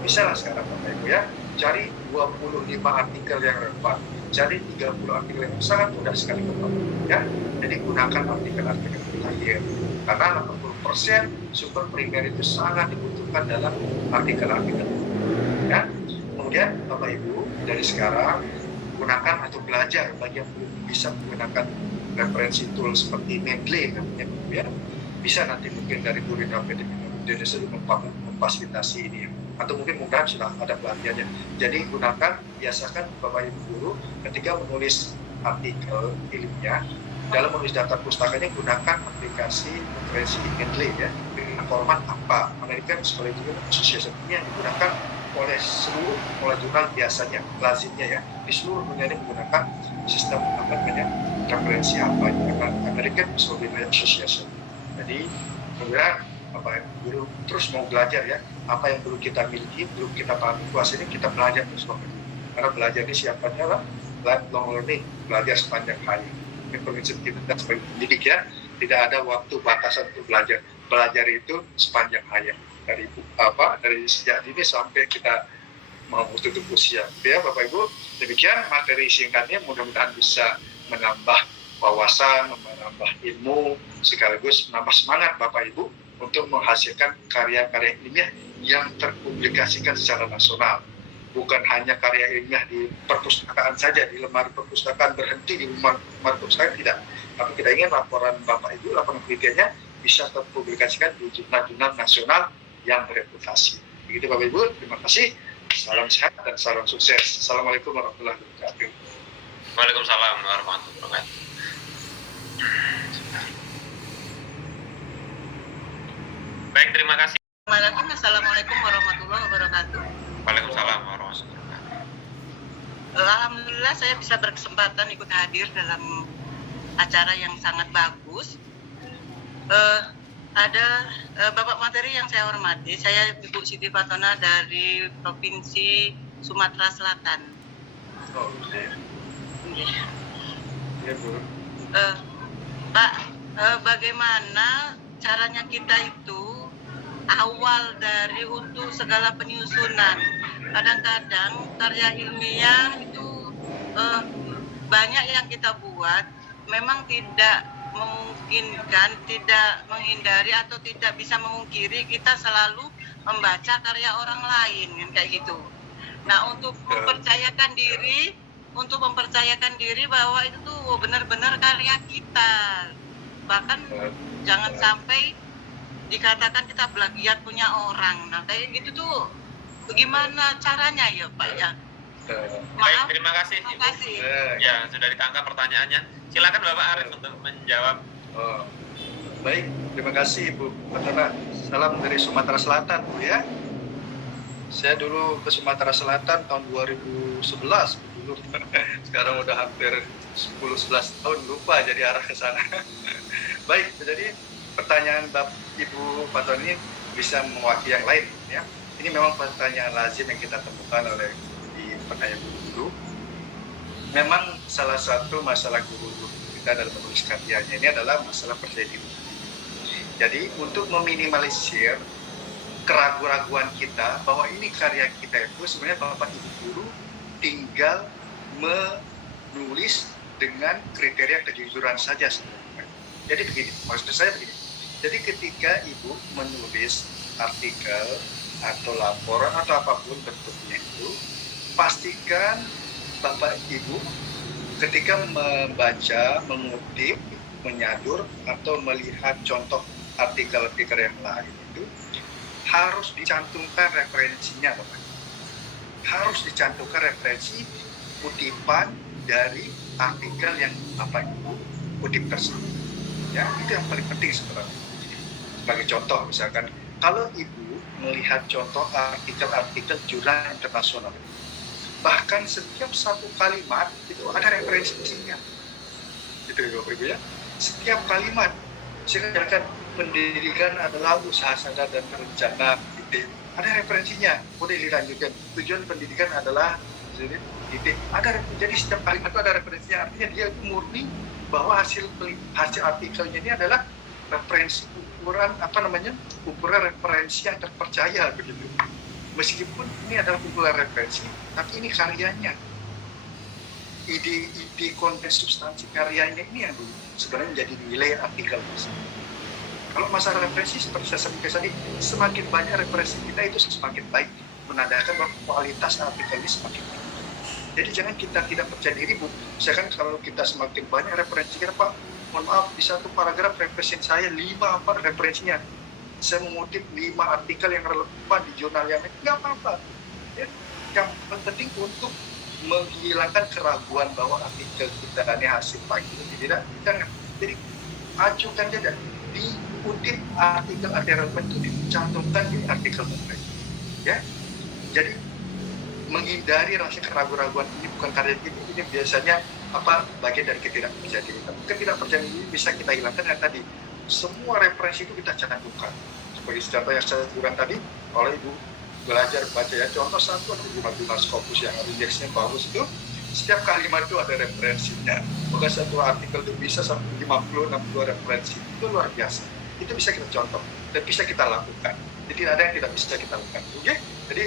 Bisa lah sekarang Bapak Ibu, ya, cari 25 artikel yang relevan, cari 30 artikel yang sangat mudah sekali Bapak Ibu, ya. Jadi gunakan artikel-artikel mutakhir, karena 80% sumber primer itu sangat dibutuhkan dalam artikel-artikel, ya. Kemudian Bapak Ibu dari sekarang gunakan atau belajar bagi yang belum bisa menggunakan referensi tool seperti Mendeley namanya, ya. Bisa nanti mungkin dari guru Indonesia memfasilitasi ini, atau mungkin sudah ada pelatihannya. Jadi gunakan, biasakan Bapak Ibu guru ketika menulis artikel ilmiah dalam menulis daftar pustakanya gunakan aplikasi referensi Mendeley, ya, dengan format apa, American Scholarly Association-nya digunakan oleh seluruh jurnal biasanya, lazimnya, ya, di seluruh dunia ini menggunakan sistem referensi apa, American Scholarly Association. Jadi kemudian Bapak Guru terus mau belajar, ya, apa yang belum kita miliki, belum kita pahami kuasanya, kita belajar terus Bapak Ibu. Karena belajar ini sifatnya lah lifelong learning, belajar sepanjang hari. Ini prinsip kita sebagai pendidik, ya, tidak ada waktu batasan untuk belajar. Belajar itu sepanjang hayat, dari sejak dini sampai kita mau tutup usia, ya Bapak Ibu. Demikian materi singkatnya, mudah-mudahan bisa menambah wawasan, menambah ilmu, sekaligus menambah semangat Bapak Ibu untuk menghasilkan karya-karya ilmiah yang terpublikasikan secara nasional. Bukan hanya karya ilmiah di perpustakaan saja, di lemari perpustakaan, berhenti di lemari perpustakaan, tidak. Tapi kita ingin laporan Bapak Ibu, laporan penelitiannya bisa terpublikasikan di jurnal-jurnal nasional yang bereputasi. Begitu Bapak Ibu, terima kasih. Salam sehat dan salam sukses. Assalamualaikum warahmatullahi wabarakatuh. Waalaikumsalam warahmatullahi wabarakatuh. Baik, terima kasih. Assalamualaikum warahmatullahi wabarakatuh. Waalaikumsalam warahmatullahi wabarakatuh. Alhamdulillah saya bisa berkesempatan ikut hadir dalam acara yang sangat bagus. Ada Bapak materi yang saya hormati, saya Ibu Siti Fatona dari Provinsi Sumatera Selatan. Ya, Bu. Pak, bagaimana caranya kita itu awal dari untuk segala penyusunan? Kadang-kadang karya ilmiah itu banyak yang kita buat, memang tidak memungkinkan, tidak menghindari atau tidak bisa memungkiri kita selalu membaca karya orang lain, kayak gitu. Nah, untuk mempercayakan diri bahwa itu tuh benar-benar karya kita, bahkan jangan sampai dikatakan kita plagiat punya orang. Nah, kayak gitu tuh bagaimana caranya ya Pak, ya? Maaf, terima kasih Ibu. Ya, sudah ditangkap pertanyaannya. Silakan Bapak Arif untuk menjawab. Baik, terima kasih Ibu Fatona. Salam dari Sumatera Selatan, Bu, ya. Saya dulu ke Sumatera Selatan tahun 2011 dulu. Sekarang udah hampir 10-11 tahun, lupa jadi arah ke sana. Baik, jadi pertanyaan Ibu Fatona ini bisa mewakili yang lain, ya. ini memang pertanyaan lazim yang kita temukan oleh di pertanyaan guru. Memang salah satu masalah guru kita dalam menulis karyanya ini adalah masalah percaya diri. Jadi untuk meminimalisir keraguan-raguan kita bahwa ini karya kita itu sebenarnya Bapak Ibu guru tinggal menulis dengan kriteria kejujuran saja sebenarnya. Jadi begini, maksud saya begini. Jadi ketika Ibu menulis artikel atau laporan atau apapun bentuknya itu, pastikan Bapak Ibu ketika membaca, mengutip, menyadur atau melihat contoh artikel-artikel yang lain itu harus dicantumkan referensinya, Bapak. Harus dicantumkan referensi kutipan dari artikel yang Bapak Ibu kutip tersebut. Ya, itu yang paling penting sebenarnya. Sebagai contoh, misalkan kalau Ibu melihat contoh artikel-artikel jurnal internasional, bahkan setiap satu kalimat itu ada referensinya. Gitu ya Bapak Ibu ya. Setiap kalimat, misalkan pendidikan adalah usaha sadar dan berencana, gitu. Ada referensinya, boleh dilanjutkan. Tujuan pendidikan adalah titik. Jadi setiap kalimat itu ada referensinya. Artinya dia itu murni bahwa hasil artikelnya ini adalah referensi ukuran referensi yang terpercaya begitu. Meskipun ini adalah kumpulan referensi, tapi ini karyanya. Ide konten substansi karyanya ini yang sebenarnya menjadi nilai artikel tersebut. Kalau masalah referensi seperti saya sampaikan tadi, semakin banyak referensi kita itu semakin baik, menandakan bahwa kualitas artikel ini semakin baik. Jadi jangan kita tidak percaya diri, Bu. Misalkan kalau kita semakin banyak referensi kita, Pak, mohon maaf, di satu paragraf referensi saya 5 referensinya. Saya mengutip 5 artikel yang relevan di jurnal yang lain, nggak apa-apa. Ya, yang penting untuk menghilangkan keraguan bahwa artikel kita ini hasil baik itu tidak. Jangan. Jadi ajukan saja, diutip artikel relevan itu dicantumkan di artikel terkait. Ya, jadi menghindari rasa keraguan-raguan ini bukan karya kita, ini biasanya bagian dari ketidakpercayaan diri. Ketidakpercayaan ini bisa kita hilangkan yang tadi semua referensi itu kita cantumkan. Sebagai contoh yang saya sebutkan tadi, kalau Ibu belajar baca ya, contoh 1 atau 5 Scopus yang indeksnya bagus itu, setiap kalimat itu ada referensinya. Maka satu artikel itu bisa sampai 50-60 referensi, itu luar biasa. Itu bisa kita contoh dan bisa kita lakukan. Jadi tidak ada yang tidak bisa kita lakukan. Oke? Jadi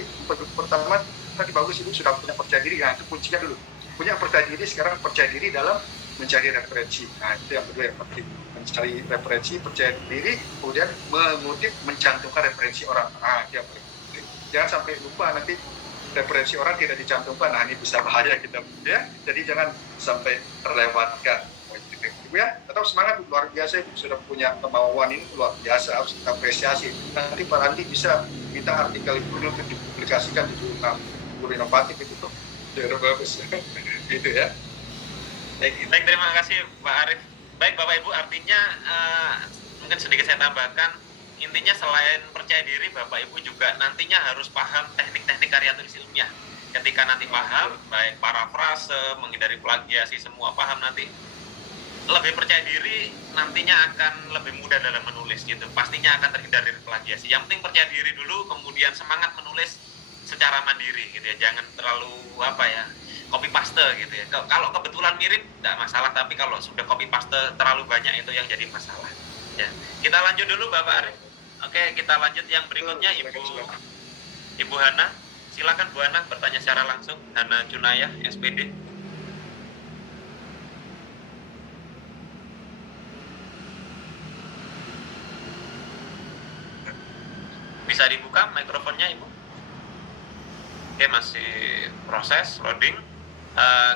pertama tadi bagus, Ibu sudah punya percaya diri. Nah, itu kuncinya dulu. Punya percaya diri, sekarang percaya diri dalam mencari referensi. Nah, itu yang kedua yang penting. Mencari referensi, percaya diri, kemudian mengutip, mencantumkan referensi orang. Nah, itu yang penting. Jangan sampai lupa nanti referensi orang tidak dicantumkan. Nah, ini bisa bahaya kita, ya. Jadi jangan sampai terlewatkan. Ibu ya, tetap semangat, luar biasa. Ibu sudah punya kemauan ini luar biasa, harus kita apresiasi. Nanti Pak Randi bisa minta artikel itu untuk dipublikasikan di jurnal inovatif itu tuh udah bagus. Gitu ya. Baik, terima kasih Pak Arief. Baik Bapak Ibu, artinya mungkin sedikit saya tambahkan, intinya selain percaya diri, Bapak Ibu juga nantinya harus paham teknik-teknik karya tulis ilmiah. Ketika nanti paham, baik parafrase, menghindari plagiasi, semua paham, nanti lebih percaya diri, nantinya akan lebih mudah dalam menulis gitu. Pastinya akan terhindar dari plagiasi. Yang penting percaya diri dulu, kemudian semangat menulis secara mandiri gitu ya. Jangan terlalu copy paste gitu ya. Kalau kebetulan mirip tidak masalah, tapi kalau sudah copy paste terlalu banyak itu yang jadi masalah. Ya. Kita lanjut dulu Bapak Arief. Oke, kita lanjut yang berikutnya Ibu Hana. Silakan Bu Hana bertanya secara langsung. Hana Junayah, SPD. Bisa dibuka mikrofonnya Ibu? Oke, masih proses loading.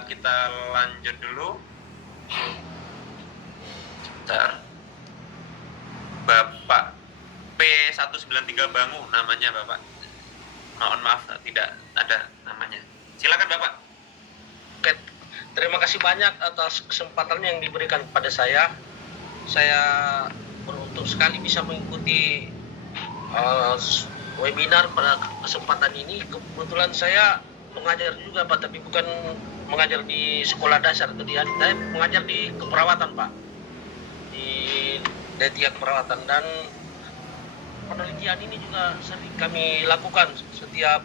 Kita lanjut dulu. Sebentar. Bapak P193 Bangu namanya Bapak. Mohon maaf tidak ada namanya. Silakan Bapak. Oke, terima kasih banyak atas kesempatan yang diberikan kepada saya. Saya beruntung sekali bisa mengikuti webinar pada kesempatan ini. Kebetulan saya mengajar juga Pak, tapi bukan mengajar di sekolah dasar atau saya mengajar di keperawatan Pak, di D3 keperawatan. Dan penelitian ini juga sering kami lakukan. Setiap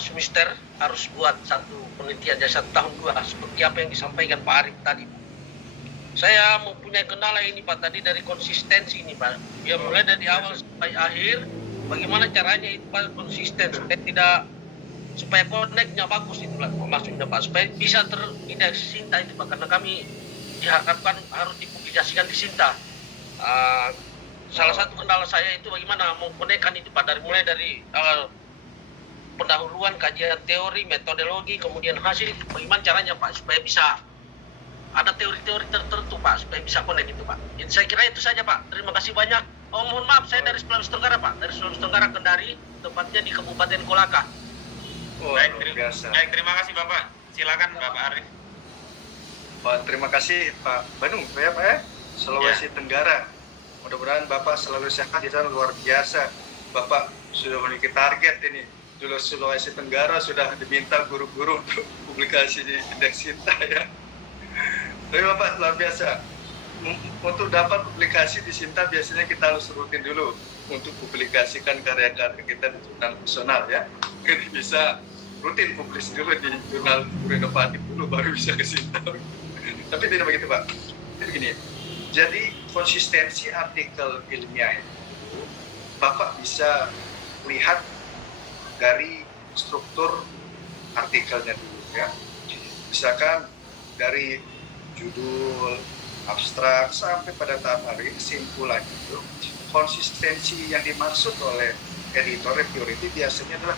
semester harus buat satu penelitian jadi 1 tahun 2 seperti apa yang disampaikan Pak Arif tadi. Saya mempunyai kendala ini Pak tadi dari konsistensi ini Pak. Ya mulai dari awal sampai akhir, bagaimana caranya itu Pak konsisten supaya connect-nya bagus itu lah maksudnya Pak, supaya bisa terindeks Sinta itu Pak, karena kami diharapkan harus dipublikasikan di Sinta. Salah satu kendala saya itu bagaimana mengkonekkan itu Pak, mulai dari pendahuluan, kajian teori, metodologi, kemudian hasil, bagaimana caranya Pak supaya bisa ada teori-teori tertentu Pak supaya bisa connect itu Pak. Jadi saya kira itu saja Pak. Terima kasih banyak. Oh mohon maaf, saya dari Sulawesi Tenggara Pak, dari Sulawesi Tenggara Kendari, tepatnya di Kabupaten Kolaka. Baik, terima kasih Bapak. Silakan Bapak Arif. Terima kasih Pak Banu ya Pak ya, Sulawesi Tenggara. Mudah-mudahan Bapak selalu sehat di sana, luar biasa. Bapak sudah memiliki target ini. Dulu Sulawesi Tenggara sudah diminta guru-guru untuk publikasi di Indeks Sinta ya. Tapi Bapak luar biasa. Untuk dapat publikasi di Sinta biasanya kita harus rutin dulu untuk publikasikan karya-karya kita di jurnal nasional ya. Kita bisa rutin publis dulu di jurnal inovatif dulu baru bisa ke Sinta. Tapi tidak begitu Pak. Jadi begini. Jadi konsistensi artikel ilmiah itu Bapak bisa lihat dari struktur artikelnya dulu ya. Misalkan dari judul, abstrak sampai pada tahap hari kesimpulan itu, konsistensi yang dimaksud oleh editor reviewer itu biasanya adalah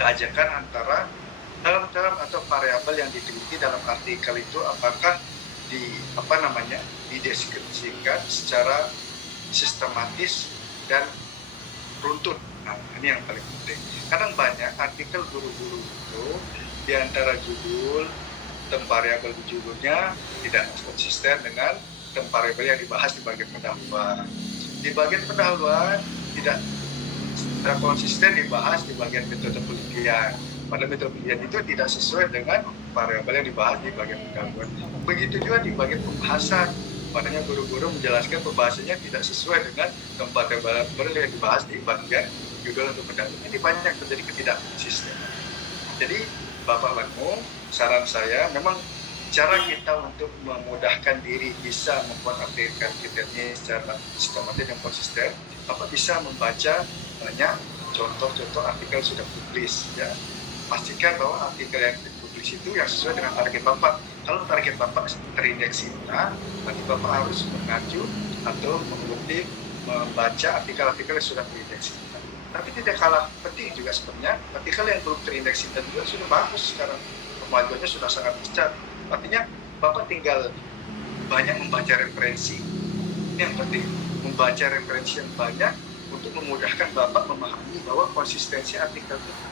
keajekan antara term-term atau variabel yang diteliti dalam artikel itu apakah dideskripsikan secara sistematis dan runtut. Nah, ini yang paling penting. Kadang banyak artikel guru-guru itu di antara judul, term variabel di judulnya tidak konsisten dengan term variabel yang dibahas di bagian pendahuluan. Di bagian pendahuluan tidak konsisten dibahas di bagian metode penelitian. Pada metode penelitian itu tidak sesuai dengan variabel yang dibahas di bagian pendahuluan. Begitu juga di bagian pembahasan. Padahal guru-guru menjelaskan pembahasannya tidak sesuai dengan tempat variabel yang dibahas di bagian judul untuk pendahuluan. Ini banyak terjadi ketidakkonsistenan. Jadi Bapak Banu, saran saya memang cara kita untuk memudahkan diri bisa membuat artikel kita ini secara sistematis dan konsisten, Bapak bisa membaca banyak contoh-contoh artikel sudah publis ya. Pastikan bahwa artikel yang dipublis itu yang sesuai dengan target Bapak. Kalau target Bapak terindeks Sinta, nanti Bapak harus mengacu atau mengutip membaca artikel-artikel yang sudah terindeks Sinta. Tapi tidak kalah penting juga sebenarnya artikel yang belum terindeks Sinta juga sudah bagus sekarang, kemajuannya sudah sangat besar. Artinya Bapak tinggal banyak membaca referensi. Ini yang penting, membaca referensi yang banyak untuk memudahkan Bapak memahami bahwa konsistensi artikel itu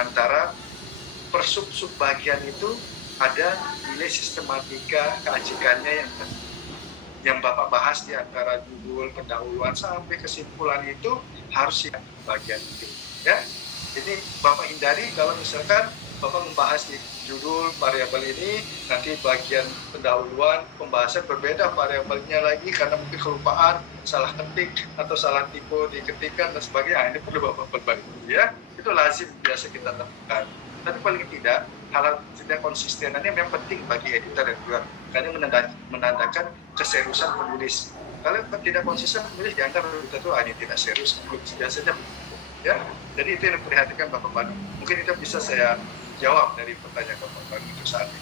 antara per sub bagian itu ada nilai sistematika keajekannya yang Bapak bahas di antara judul, pendahuluan sampai kesimpulan itu harus di bagian itu ya. Jadi Bapak hindari kalau misalkan Bapak membahas di judul variabel ini, nanti bagian pendahuluan pembahasan berbeda variabelnya lagi karena mungkin kelupaan, salah ketik atau salah tipe diketikkan dan sebagainya. Ini perlu Bapak perbaiki ya. Itu lazim biasa kita temukan. Tapi paling tidak hal tidak konsistenannya memang penting bagi editor dan reviewer karena menandakan keseriusan penulis. Kalau tidak konsisten penulis dianggap kita tuh ini tidak serius, biasanya ya. Jadi itu yang diperhatikan Bapak Banu. Mungkin itu bisa saya jawab dari pertanyaan Bapak Banu untuk saat ini.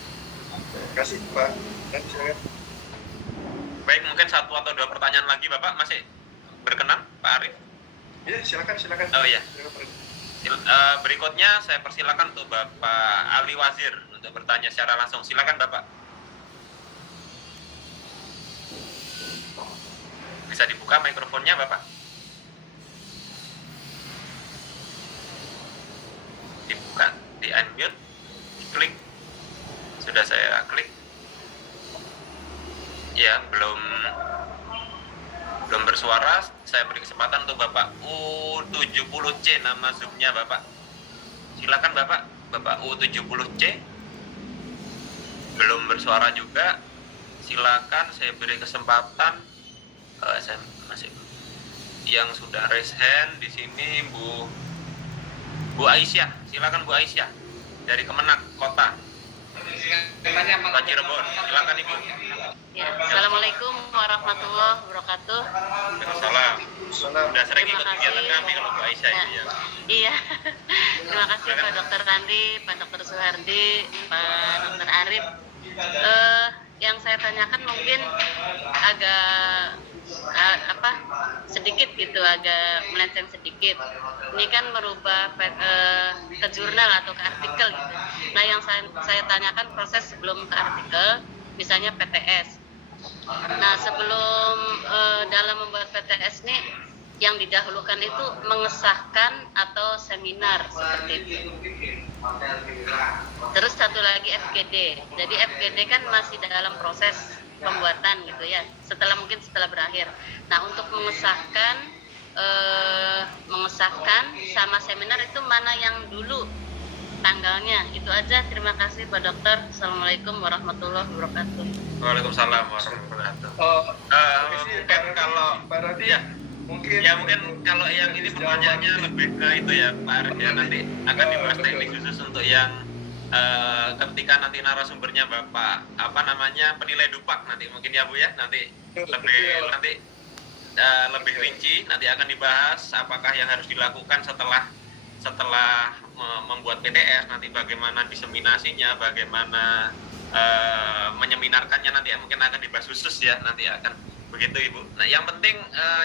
Terima kasih Pak. Dan silakan. Baik, mungkin 1 atau 2 pertanyaan lagi Bapak masih berkenan Pak Arif? Ya silakan. Oh iya. Berikutnya saya persilakan untuk Bapak Ali Wazir untuk bertanya secara langsung. Silakan Bapak. Bisa dibuka mikrofonnya Bapak. Dibuka, di unmute, klik. Sudah saya klik. Ya, belum bersuara. Saya beri kesempatan untuk Bapak U70C, nama Zoom-nya Bapak. Silakan Bapak U70C. Belum bersuara juga. Silakan saya beri kesempatan. Saya masih yang sudah raise hand di sini Bu Aisyah. Silakan Bu Aisyah dari Kemenak Kota. Pak Cirebon. Silakan Ibu. Ya, Assalamualaikum warahmatullahi wabarakatuh. Waalaikumsalam. Sudah sering ikut kegiatan kami kalau Bu Aisyah ini ya. Iya. Terima kasih Pak Dr. Randi, Pak Dr. Suhardi, Pak Dr. Arif. Yang saya tanyakan mungkin agak sedikit gitu, agak melenceng sedikit. Ini kan merubah ke jurnal atau ke artikel gitu. Nah, yang saya tanyakan proses sebelum ke artikel, misalnya PTS. Nah, sebelum dalam membuat PTS ini yang didahulukan itu mengesahkan atau seminar seperti itu. Terus satu lagi FGD. Jadi FGD kan masih dalam proses pembuatan gitu ya. Mungkin setelah berakhir. Nah, untuk mengesahkan sama seminar itu mana yang dulu tanggalnya? Itu aja. Terima kasih Pak Dokter. Assalamualaikum warahmatullahi wabarakatuh. Waalaikumsalam warahmatullahi wabarakatuh. Mungkin kalau ya mungkin kalau yang ini pertanyaannya lebih ke itu ya Pak Arif ya, nanti akan dibahas teknik khusus untuk yang ketika nanti narasumbernya Bapak penilai dupak nanti mungkin ya Bu ya, nanti lebih rinci nanti akan dibahas apakah yang harus dilakukan setelah membuat PTS, nanti bagaimana diseminasinya, bagaimana menyeminarkannya, nanti mungkin akan dibahas khusus ya, nanti akan begitu Ibu. Nah, yang penting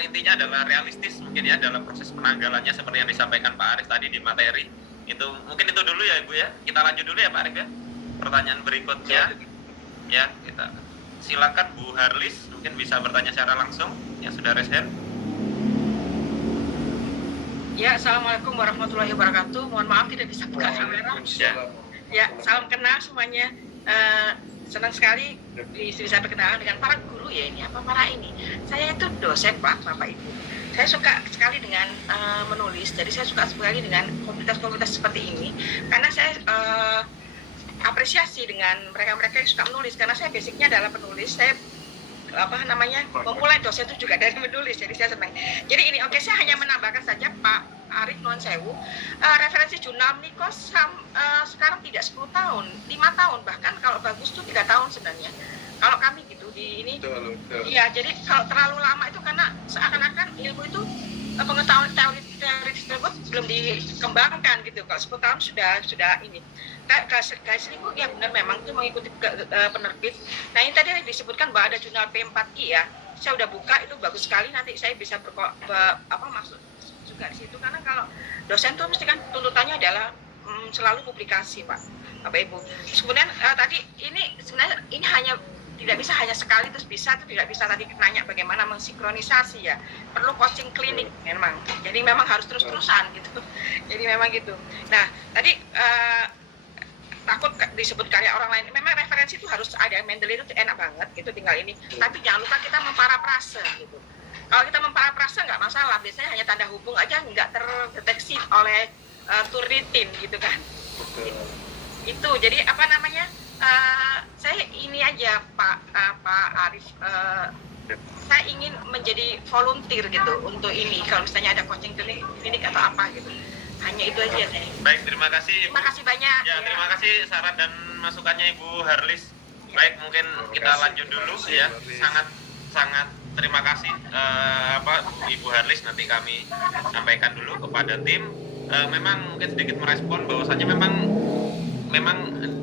intinya adalah realistis mungkin ya dalam proses penanggalannya seperti yang disampaikan Pak Arif tadi di materi. Itu mungkin itu dulu ya Ibu ya. Kita lanjut dulu ya Pak Arif ya. Pertanyaan berikutnya ya, kita silakan Bu Harlis, mungkin bisa bertanya secara langsung yang sudah raise hand. Ya, Assalamualaikum warahmatullahi wabarakatuh. Mohon maaf tidak bisa buka kamera. Ya, salam kenal semuanya. Senang sekali bisa berkenalan dengan para guru ya ini, Saya itu dosen Pak, Bapak Ibu. Saya suka sekali dengan menulis, jadi saya suka sekali dengan komunitas-komunitas seperti ini, karena saya apresiasi dengan mereka-mereka yang suka menulis, karena saya basicnya adalah penulis. Saya memulai dosen itu juga dari menulis, jadi saya senang. Jadi ini saya hanya menambahkan saja Pak Arif nuwun sewu, referensi jurnal Nikos sekarang tidak 10 tahun, 5 tahun, bahkan kalau bagus tuh 3 tahun sebenarnya. Kalau kami gitu di ini, iya, jadi kalau terlalu lama itu karena seakan-akan ilmu itu pengetahuan teori tersebut belum dikembangkan gitu. Kalau 10 tahun sudah ini. Guys, ini ya benar memang itu mengikuti penerbit. Nah, ini tadi disebutkan bahwa ada jurnal P4I ya. Saya udah buka, itu bagus sekali, nanti saya bisa masuk juga di situ, karena kalau dosen tuh mesti kan tuntutannya adalah selalu publikasi Pak, Bapak Ibu. Kemudian tadi ini sebenarnya ini tidak bisa hanya sekali terus bisa, itu tidak bisa. Tadi nanya bagaimana mensinkronisasi ya, perlu coaching klinik memang, jadi memang harus terus-terusan gitu. Jadi memang gitu. Nah, tadi takut disebut karya orang lain, memang referensi itu harus ada. Mendeley itu enak banget gitu, tinggal ini, tapi jangan lupa kita memparafrase gitu. Kalau kita memparafrase nggak masalah, biasanya hanya tanda hubung aja nggak terdeteksi oleh Turnitin gitu kan. Itu jadi saya ini aja Pak Arif, saya ingin menjadi volunteer gitu untuk ini, kalau misalnya ada coaching klinik atau apa gitu. Hanya itu aja saya. Baik, terima kasih. Terima kasih banyak. Ya, terima kasih saran dan masukannya Ibu Harlis. Baik, mungkin kita lanjut dulu ya. Sangat terima kasih Ibu Harlis, nanti kami sampaikan dulu kepada tim. Memang mungkin sedikit merespon bahwasanya memang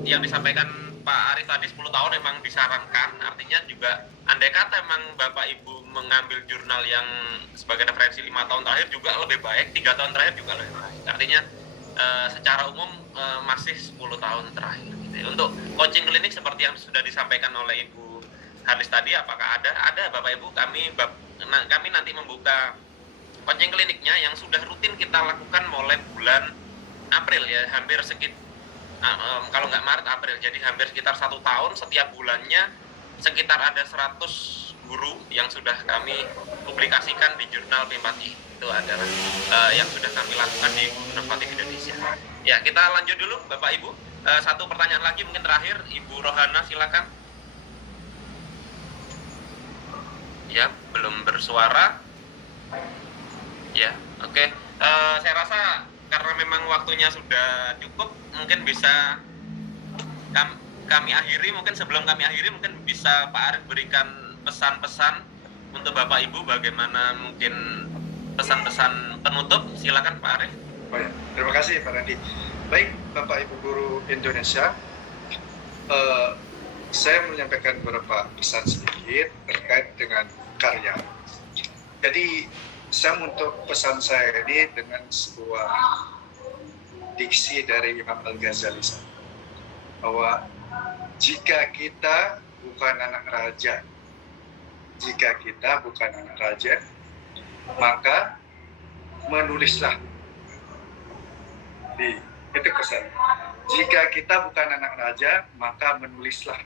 yang disampaikan Pak Arif tadi 10 tahun memang disarankan, artinya juga andai kata memang Bapak Ibu mengambil jurnal yang sebagai referensi 5 tahun terakhir juga lebih baik, 3 tahun terakhir juga lebih baik. Artinya secara umum masih 10 tahun terakhir gitu. Untuk coaching klinik seperti yang sudah disampaikan oleh Ibu Harlis tadi, apakah ada Bapak Ibu, kami nanti membuka coaching kliniknya yang sudah rutin kita lakukan mulai bulan April ya, hampir kalau nggak Maret, April, jadi hampir sekitar 1 tahun. Setiap bulannya sekitar ada 100 guru yang sudah kami publikasikan di jurnal P4I. Itu adalah yang sudah kami lakukan di Inovatif Indonesia. Ya, kita lanjut dulu Bapak Ibu. Satu pertanyaan lagi mungkin terakhir, Ibu Rohana silakan. Ya, belum bersuara. Ya, oke. Saya rasa karena memang waktunya sudah cukup, mungkin bisa kami akhiri. Mungkin sebelum kami akhiri, mungkin bisa Pak Arief berikan pesan-pesan untuk Bapak Ibu, bagaimana mungkin pesan-pesan penutup. Silakan Pak Arief. Oh ya, terima kasih Pak Randi. Baik, Bapak Ibu Guru Indonesia, saya menyampaikan beberapa pesan sedikit terkait dengan karya. Jadi, saya untuk pesan saya ini dengan sebuah diksi dari Imam Al-Ghazali, bahwa jika kita bukan anak raja, maka menulislah. Itu pesan. Jika kita bukan anak raja, maka menulislah.